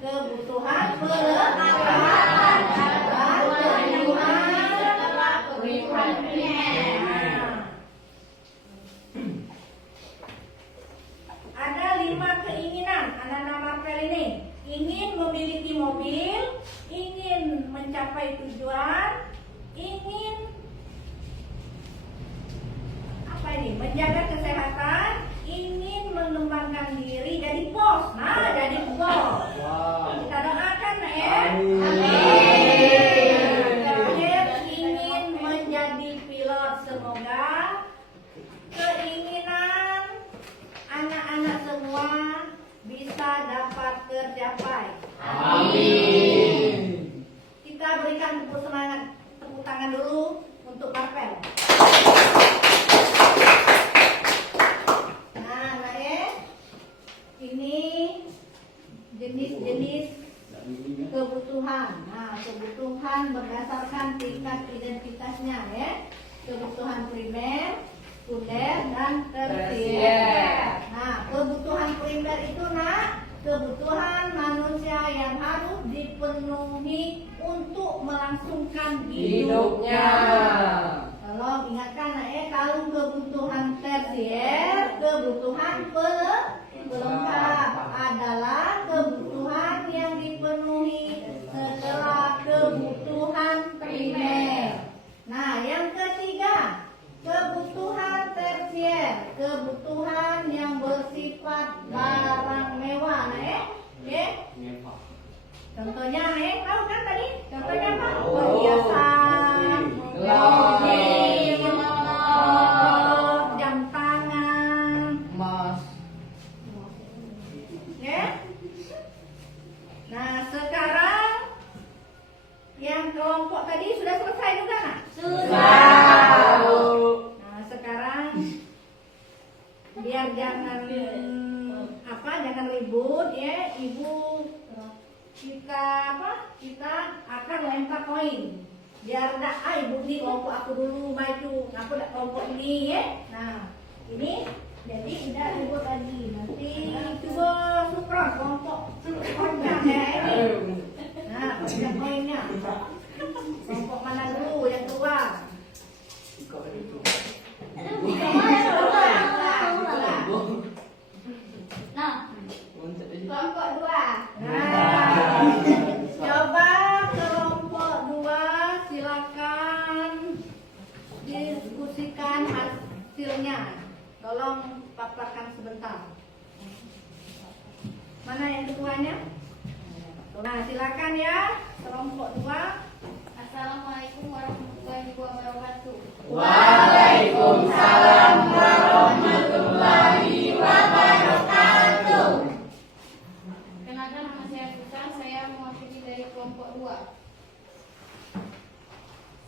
kebutuhan perlengkapan kebutuhan primer. Ada 5 keinginan Ananda Marvel ini. Ingin memiliki mobil, ingin mencapai tujuan, ingin apa ini? Menjaga kesehatan, ingin mengembangkan diri jadi bos. Nah, jadi bos. Kita doakan ya. Terakhir ingin menjadi pilot. Semoga keinginan anak-anak semua bisa dapat tercapai. Amin. Kita berikan tepuk semangat, tepuk tangan dulu untuk Marvel. Nah, ini jenis-jenis kebutuhan. Nah, kebutuhan berdasarkan tingkat identitasnya ya. Kebutuhan primer, sekunder, dan tersier. Nah, kebutuhan primer itu kebutuhan manusia yang harus dipenuhi untuk melangsungkan hidupnya. Kalau ingatkan kalau kebutuhan tersier, kebutuhan pelengkap adalah kebutuhan yang dipenuhi setelah kebutuhan primer. Nah, yang ketiga, kebutuhan kebutuhan yang bersifat barang mewah. Nah, contohnya, tahu kan tadi? Contohnya apa? Perhiasan, mobil, motor, jam tangan, Emas. ya. Nah, sekarang yang kelompok tadi sudah selesai juga, nak? Nah, sekarang biar jangan jangan ribut ya, ibu kita akan lempar koin biar enggak ibu nih kelompok aku dulu maju, aku enggak kelompok ini ya. Nah, ini jadi tidak ribut lagi. Nanti coba sukron kelompok koinnya ya ini. Nah, pegang koinnya. Kelompok mana dulu yang keluar? Nah, Kelompok 2. Nah, coba kelompok 2 silakan diskusikan hasilnya. Tolong paparkan sebentar. Mana yang ketuanya? Nah, silakan ya kelompok 2. Assalamualaikum warahmatullahi wabarakatuh. Waalaikumsalam warahmatullahi wabarakatuh. Kenalkan, nama saya Susan, saya mewakili dari kelompok 2.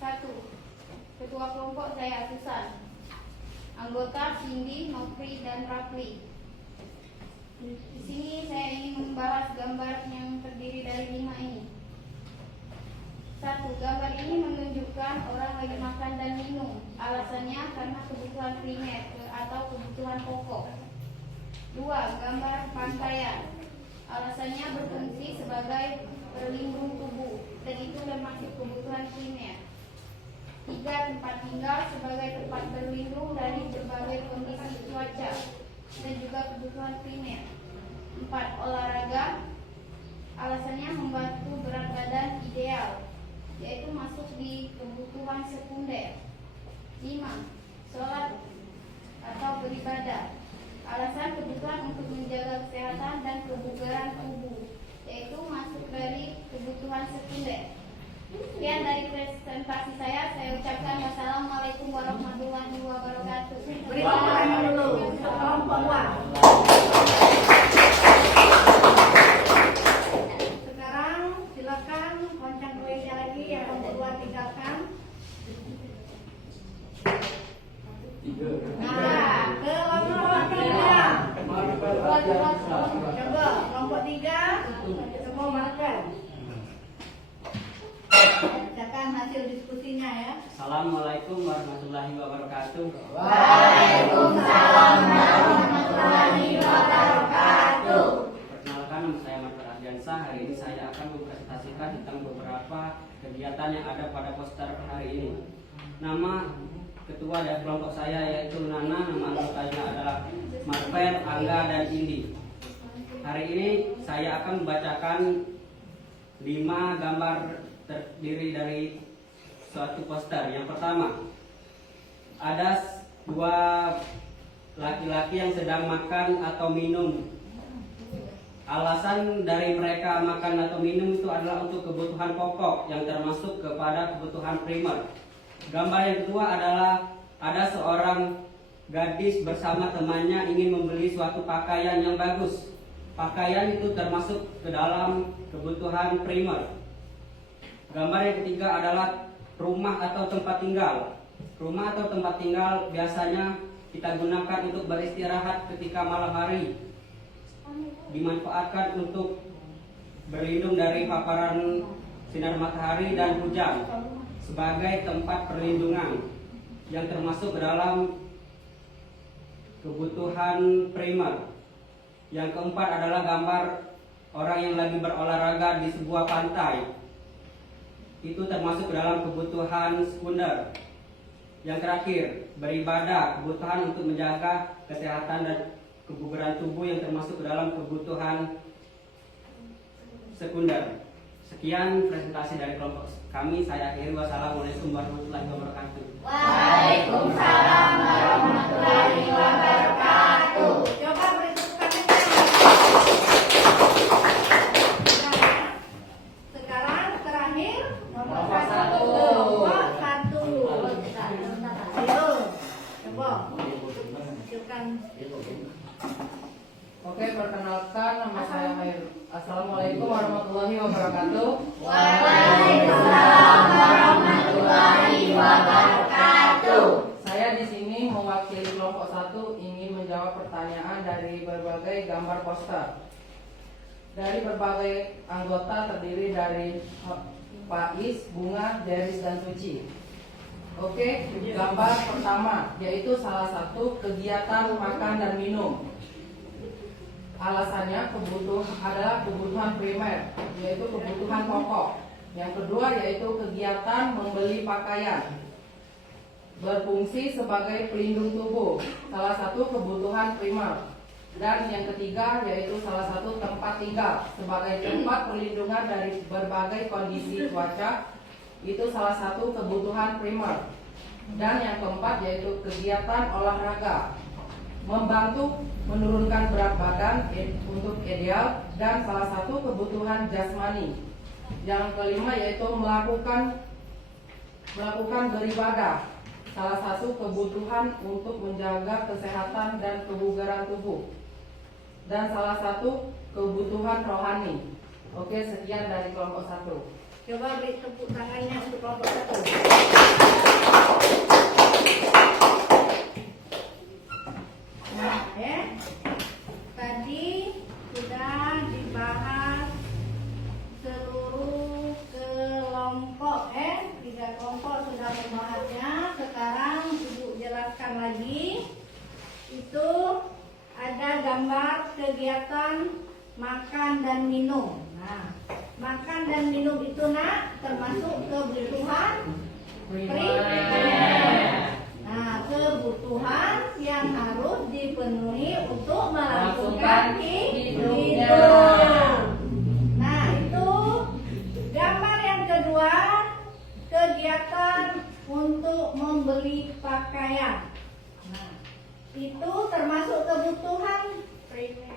1. Ketua kelompok saya Susan. Anggota Cindy, Nopri, dan Rafli. Di sini saya ingin membahas gambar yang terdiri dari 5 ini. 1. Gambar ini menunjukkan orang lagi makan dan minum. Alasannya karena kebutuhan primer atau kebutuhan pokok. 2. Gambar pakaian. Alasannya berfungsi sebagai pelindung tubuh dan itu termasuk kebutuhan primer. 3. Tempat tinggal sebagai tempat berlindung dari berbagai kondisi cuaca dan juga kebutuhan primer. 4. Olahraga. Alasannya membantu berat badan ideal, yaitu masuk di kebutuhan sekunder. 5. Sholat atau beribadah. Alasan kebutuhan untuk menjaga kesehatan dan kebugaran tubuh, yaitu masuk dari kebutuhan sekunder. Sekian dari presentasi saya ucapkan wassalamualaikum warahmatullahi wabarakatuh. Beri tepuk tangan dulu kelompok 2. Sekarang silakan goncang koinnya lagi yang kelompok 2 tinggalkan. Nah, kelompok 3. Coba kelompok 3 semua marker. Bacakan hasil diskusinya ya. Assalamualaikum warahmatullahi wabarakatuh. Waalaikumsalam warahmatullahi wabarakatuh. Perkenalkan, nama saya Marco Ardiansah. Hari ini saya akan mempresentasikan tentang beberapa kegiatan yang ada pada poster hari ini. Nama ketua dari kelompok saya yaitu Nana, nama anggotanya adalah Marvel, Angga, dan Indi. Hari ini saya akan membacakan 5 gambar terdiri dari suatu poster. Yang pertama, ada 2 laki-laki yang sedang makan atau minum. Alasan dari mereka makan atau minum itu adalah untuk kebutuhan pokok yang termasuk kepada kebutuhan primer. Gambar yang kedua adalah ada seorang gadis bersama temannya ingin membeli suatu pakaian yang bagus. Pakaian itu termasuk ke dalam kebutuhan primer. Gambar yang ketiga adalah rumah atau tempat tinggal. Rumah atau tempat tinggal biasanya kita gunakan untuk beristirahat ketika malam hari. Dimanfaatkan untuk berlindung dari paparan sinar matahari dan hujan sebagai tempat perlindungan yang termasuk ke dalam kebutuhan primer. Yang keempat adalah gambar orang yang lagi berolahraga di sebuah pantai. Itu termasuk ke dalam kebutuhan sekunder. Yang terakhir, beribadah, kebutuhan untuk menjaga kesehatan dan kebugaran tubuh yang termasuk ke dalam kebutuhan sekunder. Sekian presentasi dari kelompok kami. Saya akhiri. Wassalamualaikum warahmatullahi wabarakatuh. Waalaikumsalam warahmatullahi wabarakatuh. Silakan. Oke, perkenalkan nama saya Hair. Assalamualaikum warahmatullahi wabarakatuh. Waalaikumsalam warahmatullahi wabarakatuh. Saya di sini mewakili kelompok 1 ingin menjawab pertanyaan dari berbagai gambar poster. Dari berbagai anggota terdiri dari Faiz, Bunga, Deris, dan Suci. Oke, gambar pertama yaitu salah satu kegiatan makan dan minum. Alasannya adalah kebutuhan primer, yaitu kebutuhan pokok. Yang kedua yaitu kegiatan membeli pakaian. Berfungsi sebagai pelindung tubuh, salah satu kebutuhan primer. Dan yang ketiga yaitu salah satu tempat tinggal sebagai tempat perlindungan dari berbagai kondisi cuaca, itu salah satu kebutuhan primer. Dan yang keempat yaitu kegiatan olahraga, membantu menurunkan berat badan untuk ideal, dan salah satu kebutuhan jasmani. Yang kelima yaitu melakukan beribadah, salah satu kebutuhan untuk menjaga kesehatan dan kebugaran tubuh, dan salah satu kebutuhan rohani. Oke, sekian dari kelompok 1. Coba beri tepuk tangannya untuk kelompok 1. Nah, tadi sudah dibahas seluruh kelompok, 3 kelompok sudah membahasnya. Sekarang Ibu jelaskan lagi. Itu ada gambar kegiatan makan dan minum. Nah, makan dan minum itu termasuk kebutuhan primer. Nah, kebutuhan yang harus dipenuhi untuk melangsungkan hidupnya. Nah, itu gambar yang kedua, kegiatan untuk membeli pakaian. Nah, itu termasuk kebutuhan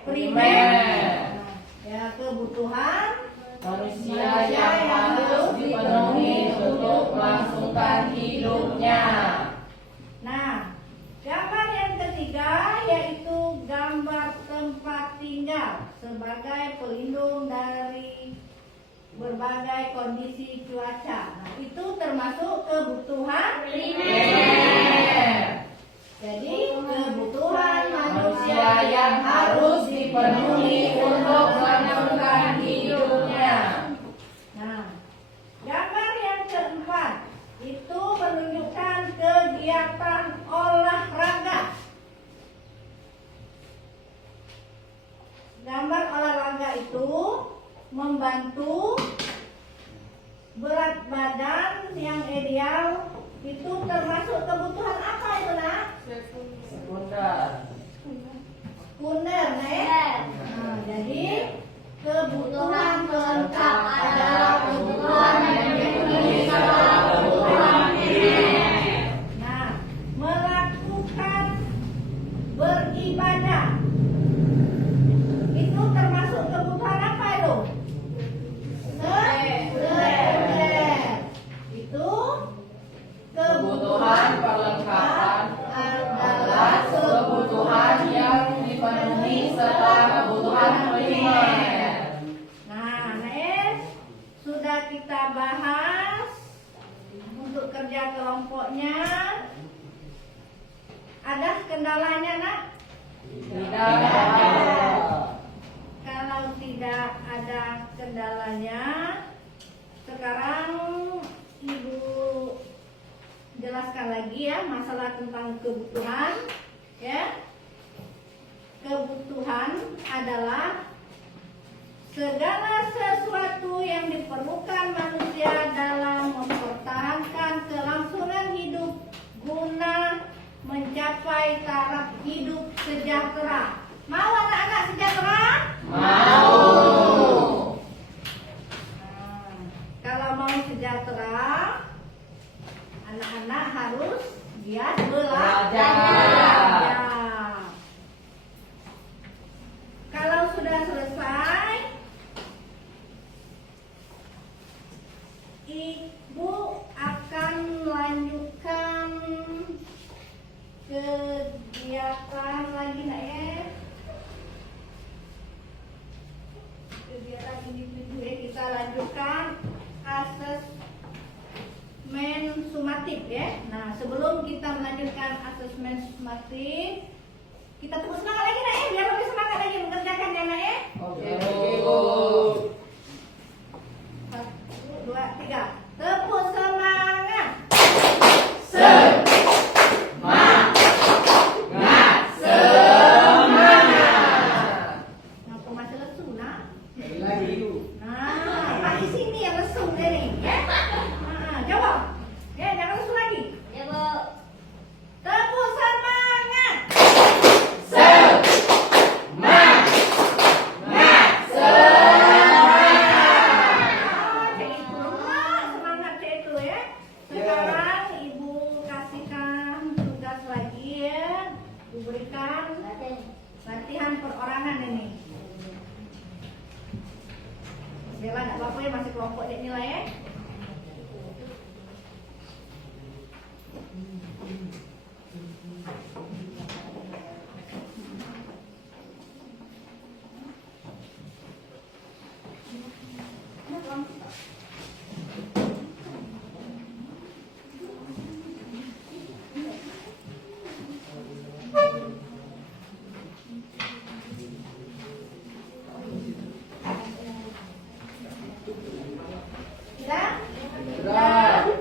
primer. Nah, ya, kebutuhan Manusia yang harus dipenuhi untuk melangsungkan hidupnya. Nah, gambar yang ketiga yaitu gambar tempat tinggal sebagai pelindung dari berbagai kondisi cuaca. Nah, itu termasuk kebutuhan primer. Jadi, kebutuhan manusia yang harus dipenuhi untuk melangsungkan hidupnya. Nah, gambar yang keempat itu menunjukkan kegiatan olahraga. Gambar olahraga itu membantu berat badan yang ideal. Itu termasuk kebutuhan apa itu, Nak? Sekunder. Sekunder, Nah, jadi kebutuhan pelengkap adalah kebutuhan yang dipenuhi setelah kebutuhan primer. Nah, melakukan beribadah itu termasuk kebutuhan apa itu? Sekunder. Itu Kebutuhan perlengkapan adalah kebutuhan yang dipenuhi setelah kebutuhan primer. Nah, sudah kita bahas untuk kerja kelompoknya. Ada kendalanya, Nak? Tidak. Kalau tidak ada kendalanya, sekarang Ibu jelaskan lagi ya masalah tentang kebutuhan. Ya, kebutuhan adalah segala sesuatu yang diperlukan manusia dalam mempertahankan kelangsungan hidup guna mencapai taraf hidup sejahtera. Mau anak-anak sejahtera? Mau. Nah, kalau mau sejahtera, anak-anak harus giat belajar. Kalau sudah selesai, Ibu akan melanjutkan kegiatan kerjakan lagi nak ya. Kegiatan individu kita lanjutkan asesmen sumatif ya. Nah sebelum kita melanjutkan asesmen sumatif, kita tepuk semangat lagi nak ya, biar lebih semangat lagi mengerjakan ya nak ya. Oke. 1, 2, 3. Tepuk semangat. Ngapa masih lesu nak? Sekali lagi yuk. Nah, pagi sini yang lesu dia ni ya. Jawab. Ya, jangan lesu lagi. Ya, Bu. Tepuk semangat. Cik itu rumah semangat cik itu ya. Sekarang ibu kasihkan tugas lagi ya. Ibu berikan latihan perorangan ini. Bella tak apa-apa ya, masih kelompok dek nilai ya. Sudah? Sudah.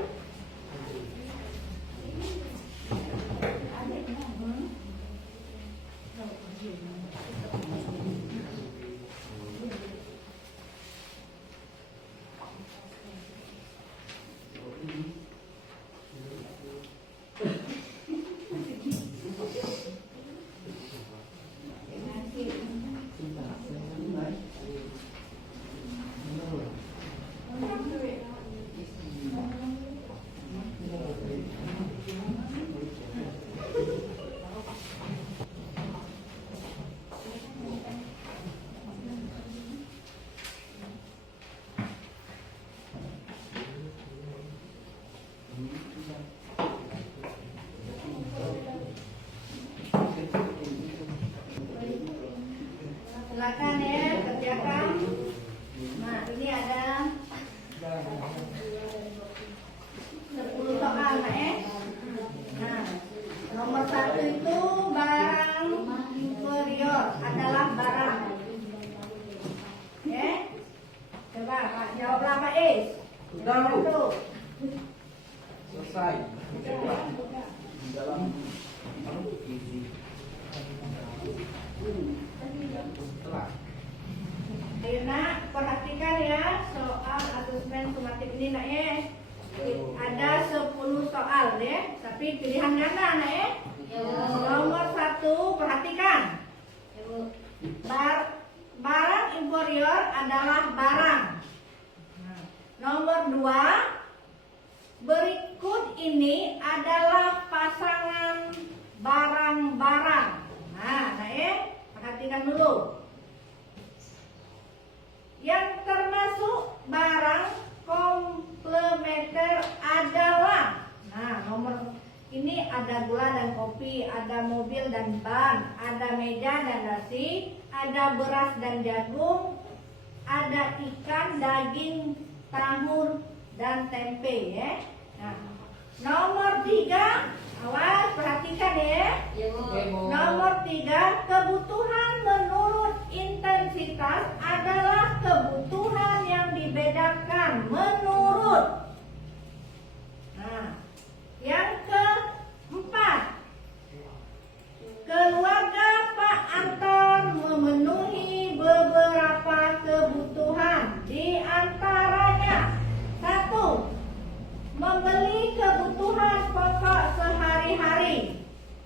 Silakan ya, kerjakan. Nah, ini ada 10 soal nak ya. Nah, nomor 1 itu barang inferior adalah barang. Ya. Coba Pak jawablah Pak Is. Sudah, Bu. Satu. Selesai. Dalam setelah. Ayo nak, perhatikan ya soal asesmen sumatif ini nak ya. Ada 10 soal ya, tapi pilihan ganda nak ya. Nomor 1, perhatikan. Barang inferior adalah barang. Nomor 2, berikut ini adalah pasangan barang-barang. Nah ya, perhatikan dulu. Yang termasuk barang komplementer adalah, nah nomor ini ada gula dan kopi, ada mobil dan ban, ada meja dan nasi, ada beras dan jagung, ada ikan, daging, tahu dan tempe ya. Nah, nomor 3, awas perhatikan ya. Nomor 3, kebutuhan menurut intensitas adalah kebutuhan yang dibedakan menurut. Nah, yang keempat, keluarga Pak Anton memenuhi beberapa kebutuhan, di antaranya 1, membeli kebutuhan pokok sehari-hari.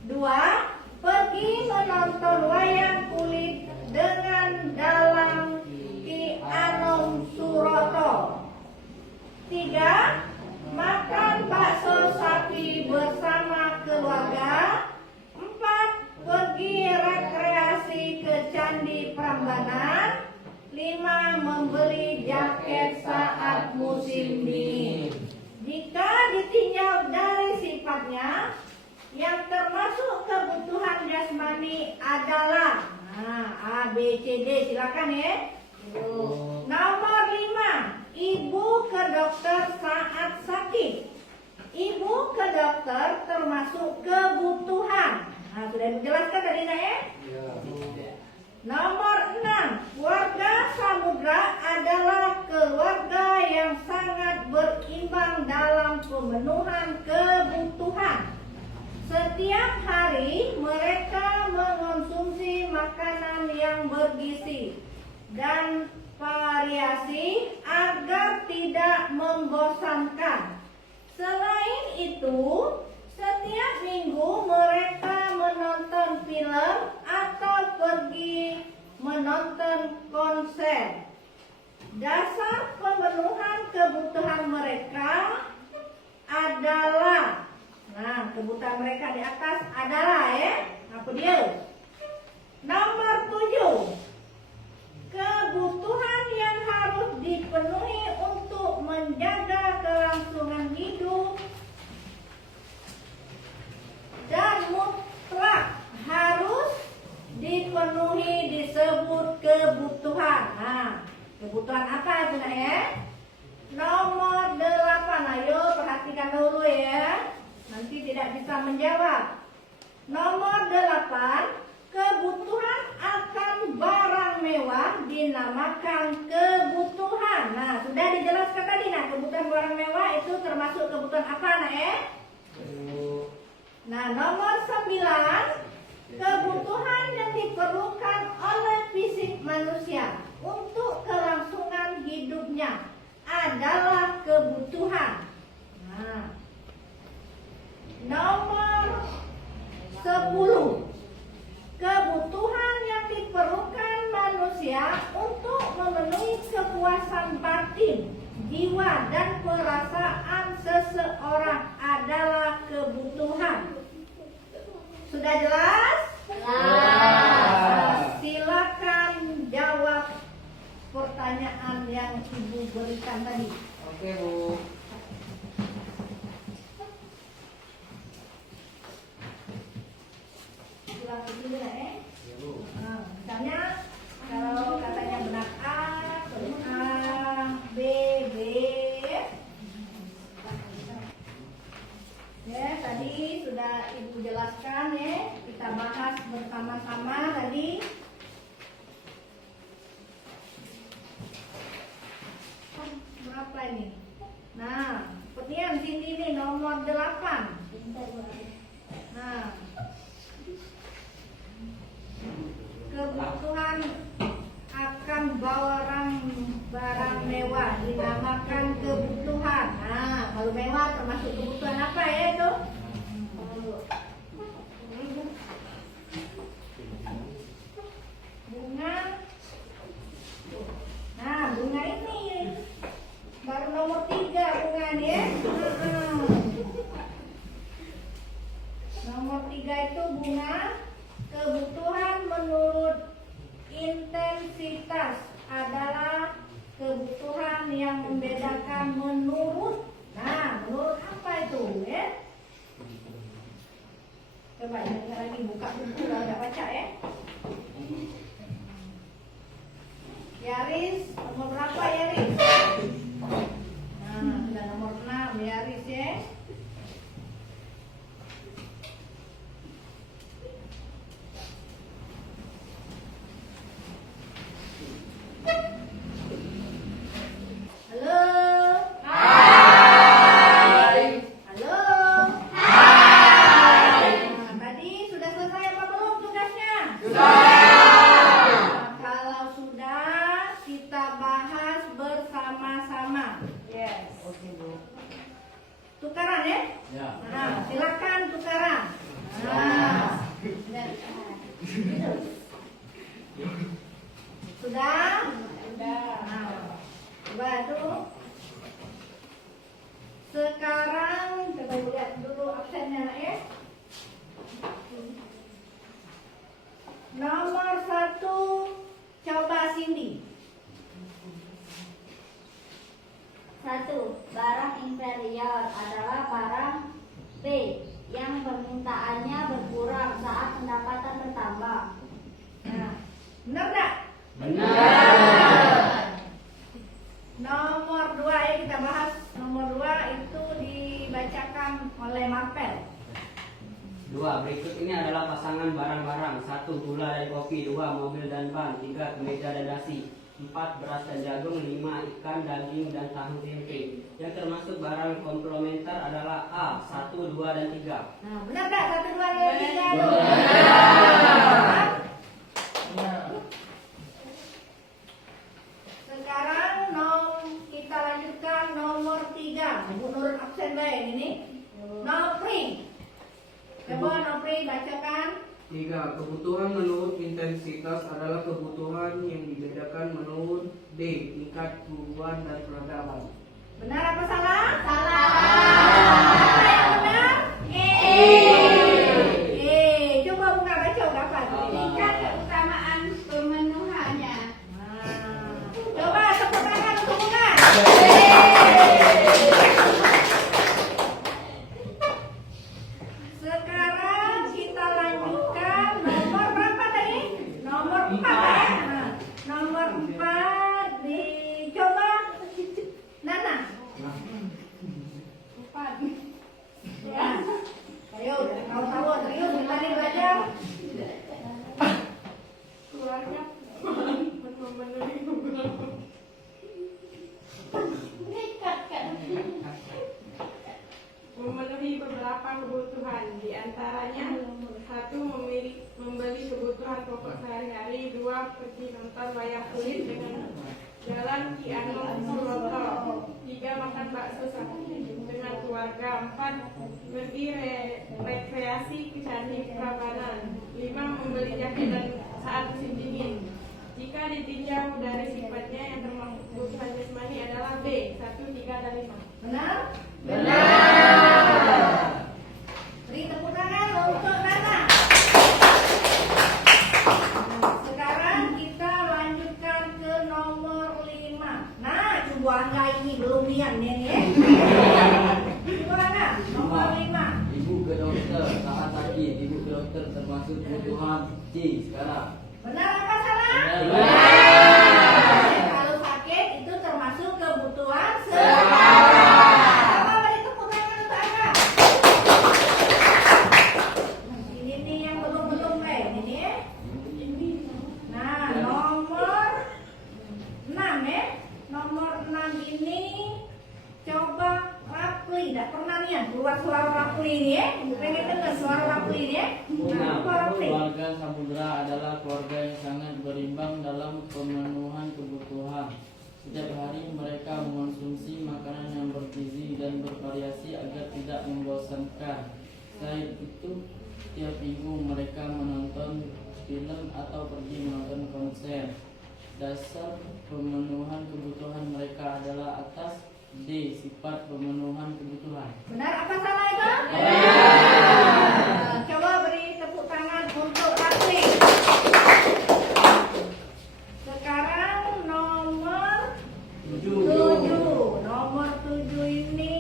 2, pergi menonton wayang kulit dengan dalang Ki Anom Suroto. 3, makan bakso sapi bersama keluarga. 4, pergi rekreasi ke Candi Prambanan. 5, membeli jaket saat musim dingin. Jika ditinjau dari sifatnya, yang termasuk kebutuhan jasmani kami adalah. Nah, A, B, C, D, silakan ya. Nomor 5, ibu ke dokter saat sakit. Ibu ke dokter termasuk kebutuhan. Nah, sudah dijelaskan tadi nak ya? Nomor 6, warga samudra adalah keluarga yang sangat berimbang dalam pemenuhan kebutuhan. Setiap hari mereka mengonsumsi makanan yang bergizi dan variasi agar tidak membosankan. Selain itu, setiap minggu mereka menonton film atau pergi menonton konser. Dasar pemenuhan kebutuhan mereka adalah, nah kebutuhan mereka di atas adalah ya, apa dia? Nomor 7, kebutuhan yang harus dipenuhi untuk menjaga kelangsungan hidup dan mutlak harus dipenuhi disebut kebutuhan. Nah, kebutuhan apa itu nak ya? Nomor 8, ayo perhatikan dulu ya. Nanti tidak bisa menjawab. Nomor 8, kebutuhan akan barang mewah dinamakan kebutuhan. Nah, sudah dijelaskan tadi nah, kebutuhan barang mewah itu termasuk kebutuhan apa nak ya? Nah, nomor 9, kebutuhan yang diperlukan oleh fisik manusia untuk kelangsungan hidupnya adalah kebutuhan. Nah, nomor 10, kebutuhan yang diperlukan manusia untuk memenuhi kepuasan batin, jiwa, dan perasaan seseorang adalah kebutuhan. Sudah jelas? Jelas. Silakan jawab pertanyaan yang Ibu berikan tadi. Oke, Bu. Ulangi dulu ya. Nah, misalnya kalau katanya benar A, terus A, B, B. Ya, tadi sudah Ibu jelaskan ya. Kita bahas bersama-sama tadi. Berapa ini? Nah, pertanyaan sini nih nomor 8. Nah, kebutuhan akan barang mewah dinamakan kebutuhan. Nah, kalau mewah termasuk kebutuhan apa ya itu? Bunga. Nah, bunga ini baru nomor 3 bunga ya. Nomor 3 itu bunga. Kebutuhan menurut intensitas adalah kebutuhan yang membedakan menurut. Nah, menurut apa itu ya? Coba ini lagi buka buku kalau udah baca ya. Yaris, nomor berapa Yaris? Nah, sudah nomor 6 Yaris ya. Halo. Hai. Halo. Hai. Nah, tadi sudah selesai apa belum tugasnya? Sudah. Nah, kalau sudah, kita bahas bersama-sama. Yes. Oke, Bu. Tukaran ya? Ya. Nah, silakan tukaran. Nah. Sudah? Sudah. Nah, coba tuh. Sekarang coba lihat dulu absennya nak ya. Nomor 1, coba Cindy. 1. Barang inferior adalah barang B yang permintaannya berkurang saat pendapatan tambah. Nah, benar nggak? Benar. Nomor 2 ya kita bahas. Nomor 2 itu dibacakan oleh Marpel. 2. Berikut ini adalah pasangan barang-barang. 1. Gula dan kopi. 2. Mobil dan ban. 3. Kemeja dan dasi. 4. Beras dan jagung. 5. Ikan, daging, dan tahu tempe. Yang termasuk barang komplementer adalah A. 1, 2, dan 3. Nah, benar nggak? 1, 2, dan 3. Sekarang kita lanjutkan nomor 3. Bu Nur absen baik ini. Nopri. Coba Nopri bacakan. 3. Kebutuhan menurut intensitas adalah kebutuhan yang dibedakan menurut D. Tingkat kebutuhan dan peradaban. Benar apa salah? Salah. Apa yang benar? Coba buka baca ungkapan. Tingkat keutamaan pemenuhannya. Nah, coba tepuk tangan untuk bunga. Sekarang kita lanjutkan nomor berapa tadi? Nomor 4 ya. Nah, nomor 4 dicoba Nana. 4. Ya. Ayo, tahu serius kita nih belajar. Keluarga memenuhi memenuhi beberapa kebutuhan, diantaranya 1. Membeli kebutuhan pokok sehari-hari, 2. Pergi nonton wayang kulit dengan jalan Ki Anom Suroto, 3. Makan bakso dengan keluarga, 4. Pergi rekreasi ke Candi Prambanan, 5. Membeli jaket dan saat musim dingin. Jika ditinjau dari sifatnya yang termasuk kebutuhan jasmani adalah B. 1, 3, dan 5. Benar? Benar. Beri tepuk tangan untuk Nana. Sekarang kita lanjutkan ke nomor 5. Nah, Ibu Angga ini belum lihat nih ya. Ibu Angga, nomor 5. Ibu ke dokter saat sakit. Ibu ke dokter termasuk kebutuhan C sekarang. Benar apa salah? Benar. Kalau sakit itu termasuk kebutuhan sekarang. Coba beri tepuk tangan untuk Angga. Ini nih yang belum ini ya. Nah, nomor 6 ya. Nomor 6 ini coba Rapli. Tidak pernah nih ya keluar suara Rapli ini ya. Pengen dengar suara Rapli ini ya. Nah, coba Rapli. Keluarga Samudra adalah keluarga yang sangat berimbang dalam pemenuhan kebutuhan. Setiap hari mereka mengonsumsi makanan yang bergizi dan bervariasi agar tidak membosankan. Selain itu, tiap minggu mereka menonton film atau pergi menonton konser. Dasar pemenuhan kebutuhan mereka adalah atas D. Sifat pemenuhan kebutuhan. Benar apa salah itu? Coba beri tepuk tangan untuk Rapli. Sekarang nomor 7. Nomor 7 ini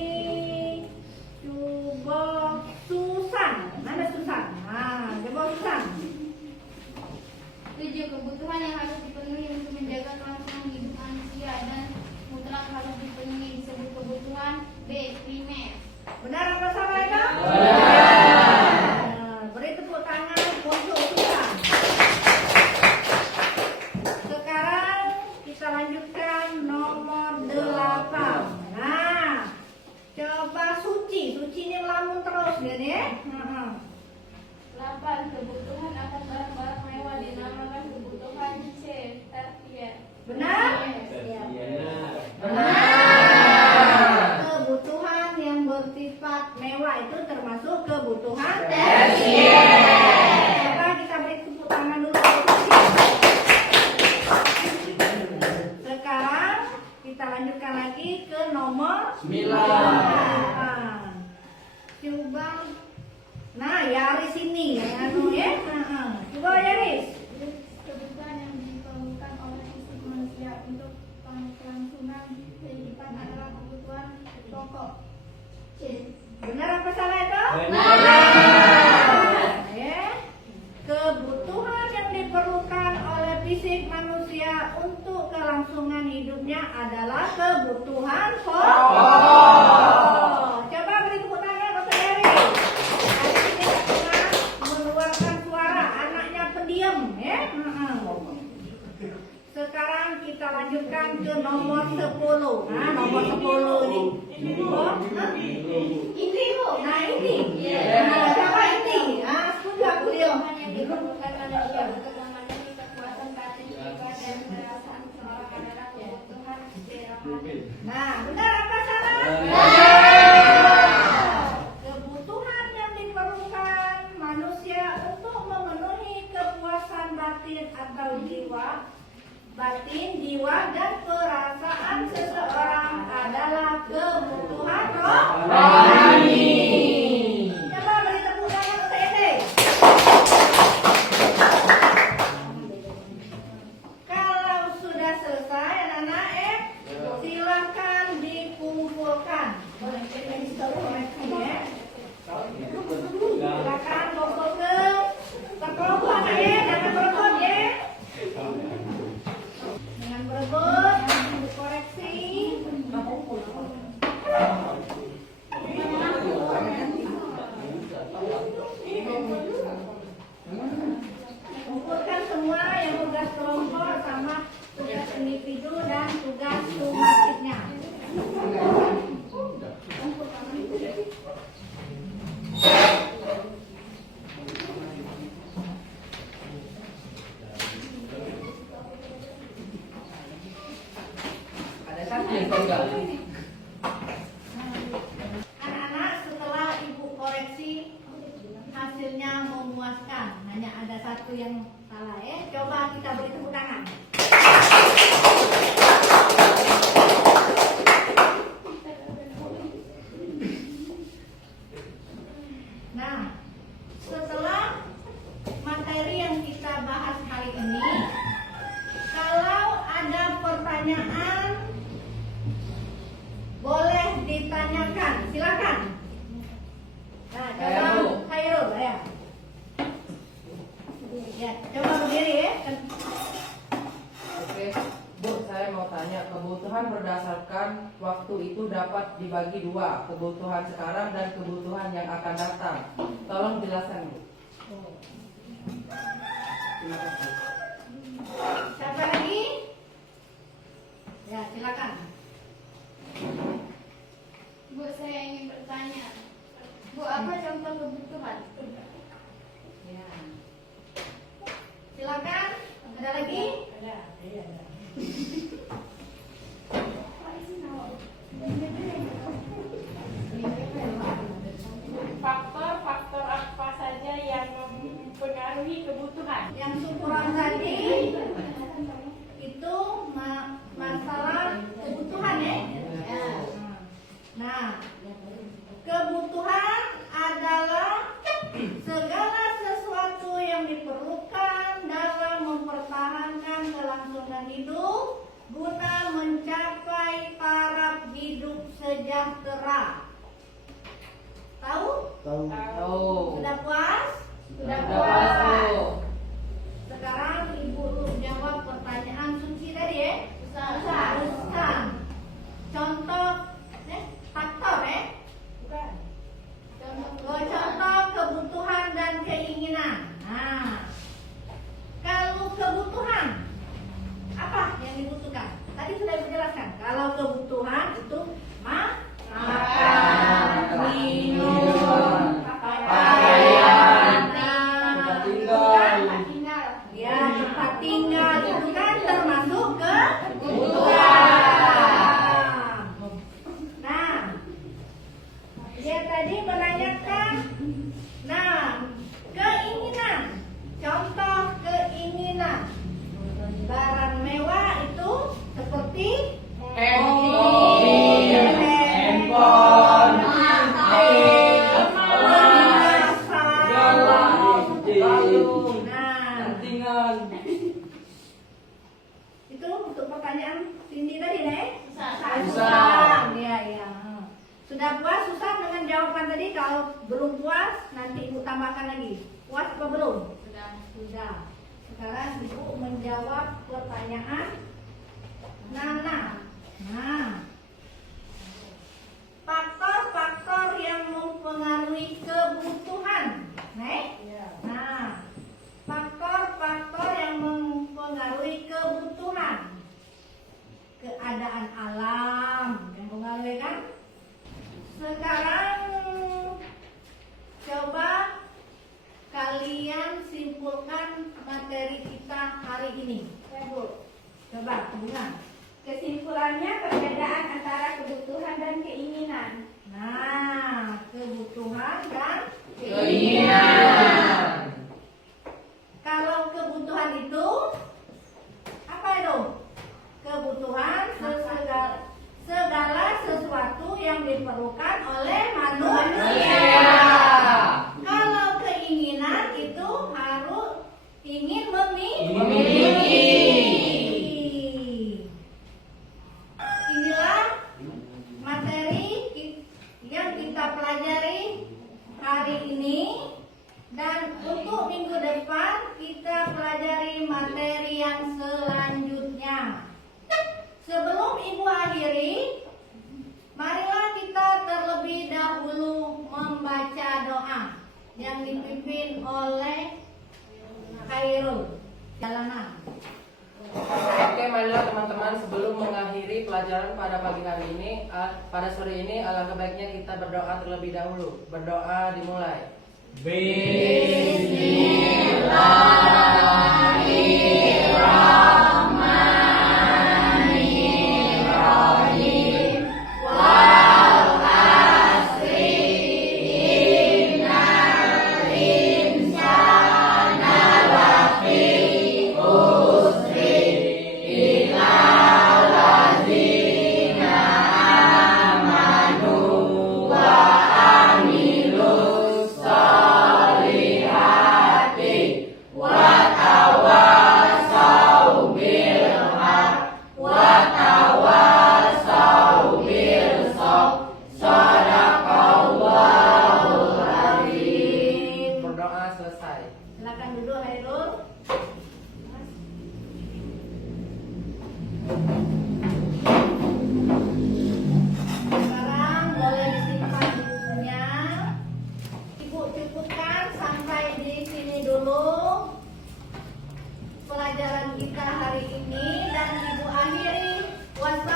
coba Susan. Mana Susan? Nah, coba Susan. 7. Kebutuhan yang harus dipenuhi untuk menjaga kelangsungan hidup manusia dan mutlak harus dipenuhi disebut kebutuhan B. Primer. Benar apa salah itu? Beri tepuk tangan untuk Susan. Sekarang kita lanjutkan nomor 8. Nah, coba Suci. Suci ini melamun terus dia nih. 8. Kebutuhan akan barang-barang mewah dinamakan kebutuhan C. Tertier. Benar? Benar. Benar. Kebutuhan yang bersifat mewah fisik manusia untuk kelangsungan hidupnya adalah kebutuhan pokok. Coba beri tepuk tangan Dr. Eri. Tadi ini tak pernah mengeluarkan suara, anaknya pendiam, ya. Sekarang kita lanjutkan ke nomor 10. Nah, nomor 10 ini. Oh, ini Bu. Nah, ini. Nah, siapa ini? Ah, setuju aku dia. Yang diperlukan manusia untuk memenuhi kekuatan batin, jiwa, dan perasaan seorang adalah kebutuhan istirahat. Nah, benar apa salah? Kebutuhan yang diperlukan manusia untuk memenuhi kepuasan batin atau jiwa dan perasaan seseorang adalah kebutuhan rohani. Coba beri tepuk tangan untuk Ede. Kalau sudah selesai anak-anak, silakan dikumpulkan. Boleh kita koreksi ya. Silakan kumpul ke kelompok ya, jangan berebut ya. Dengan berebut nanti dikoreksi. Kumpulkan semua yang tugas kelompok sama tugas individu dan tugas tumasitnya. Ada satu yang tunggal. Anak-anak, setelah ibu koreksi hasilnya memuaskan, hanya ada satu yang salah ya. Coba kita beri tepuk tangan. Nah, setelah materi yang kita bahas hari ini, kalau ada pertanyaan boleh ditanyakan, silakan. Nah, coba Khairul ya. Ya, coba berdiri ya. Oke, Bu, saya mau tanya, kebutuhan berdasarkan waktu itu dapat dibagi dua, kebutuhan sekarang dan kebutuhan yang akan datang. Tolong jelaskan, Bu. Terima kasih. Siapa lagi? Ya, silakan. Bu, saya ingin bertanya. Bu, apa contoh kebutuhan? Ya. Silakan. Ada lagi? Faktor-faktor apa saja yang mempengaruhi kebutuhan? Yang syukuran tadi itu masalah kebutuhan ya. Nah, kebutuhan adalah segala sesuatu yang diperlukan dalam mempertahankan kelangsungan hidup guna mencapai taraf hidup sejahtera. Tahu? Tahu. Sudah puas? Sudah puas, Bu. Sekarang Ibu jawab pertanyaan Suci tadi ya. Ustaz. Contoh faktor ya. Bukan. Contoh kebutuhan dan keinginan. Nah, kalau kebutuhan apa yang dibutuhkan? Tadi sudah dijelaskan. Kalau kebutuhan itu makan, minum, pakaian, tempat tinggal. ya tempat tinggal itu kan termasuk kebutuhan. Nah, dia tadi menanyakan, nah keinginan, contoh keinginan, barang mewah itu seperti Handphone, Pentingan. Itu untuk pertanyaan Cindy tadi, Nek? Susah. Iya. Sudah puas, susah dengan jawaban tadi? Kalau belum puas, nanti Ibu tambahkan lagi. Puas apa belum? Sudah. Sekarang Ibu menjawab pertanyaan Nana. Nah, faktor-faktor yang mempengaruhi kebutuhan. Nah, faktor-faktor yang mempengaruhi kebutuhan. Keadaan alam yang mempengaruhi kan? Sekarang coba kalian simpulkan materi kita hari ini. Coba, hubungan. Kesimpulannya, perbedaan antara kebutuhan dan keinginan. Nah, kebutuhan dan Keinginan. kalau kebutuhan itu apa itu? Kebutuhan segala sesuatu yang diperlukan oleh manusia. Kalau keinginan itu harus ingin memiliki. Inilah materi yang kita pelajari hari ini, dan untuk minggu depan kita pelajari materi yang selanjutnya. Sebelum Ibu akhiri, marilah kita terlebih dahulu membaca doa yang dipimpin oleh Khairul Jalanan. Oke, marilah teman-teman, sebelum mengakhiri pelajaran pada pagi hari ini, pada sore ini, alangkah baiknya kita berdoa terlebih dahulu. Berdoa dimulai. Berdoa selesai. Silakan duduk Khairul. Sekarang boleh disimpan bukunya. Ibu cukupkan sampai di sini dulu pelajaran kita hari ini, dan Ibu akhiri. Wassalamualaikum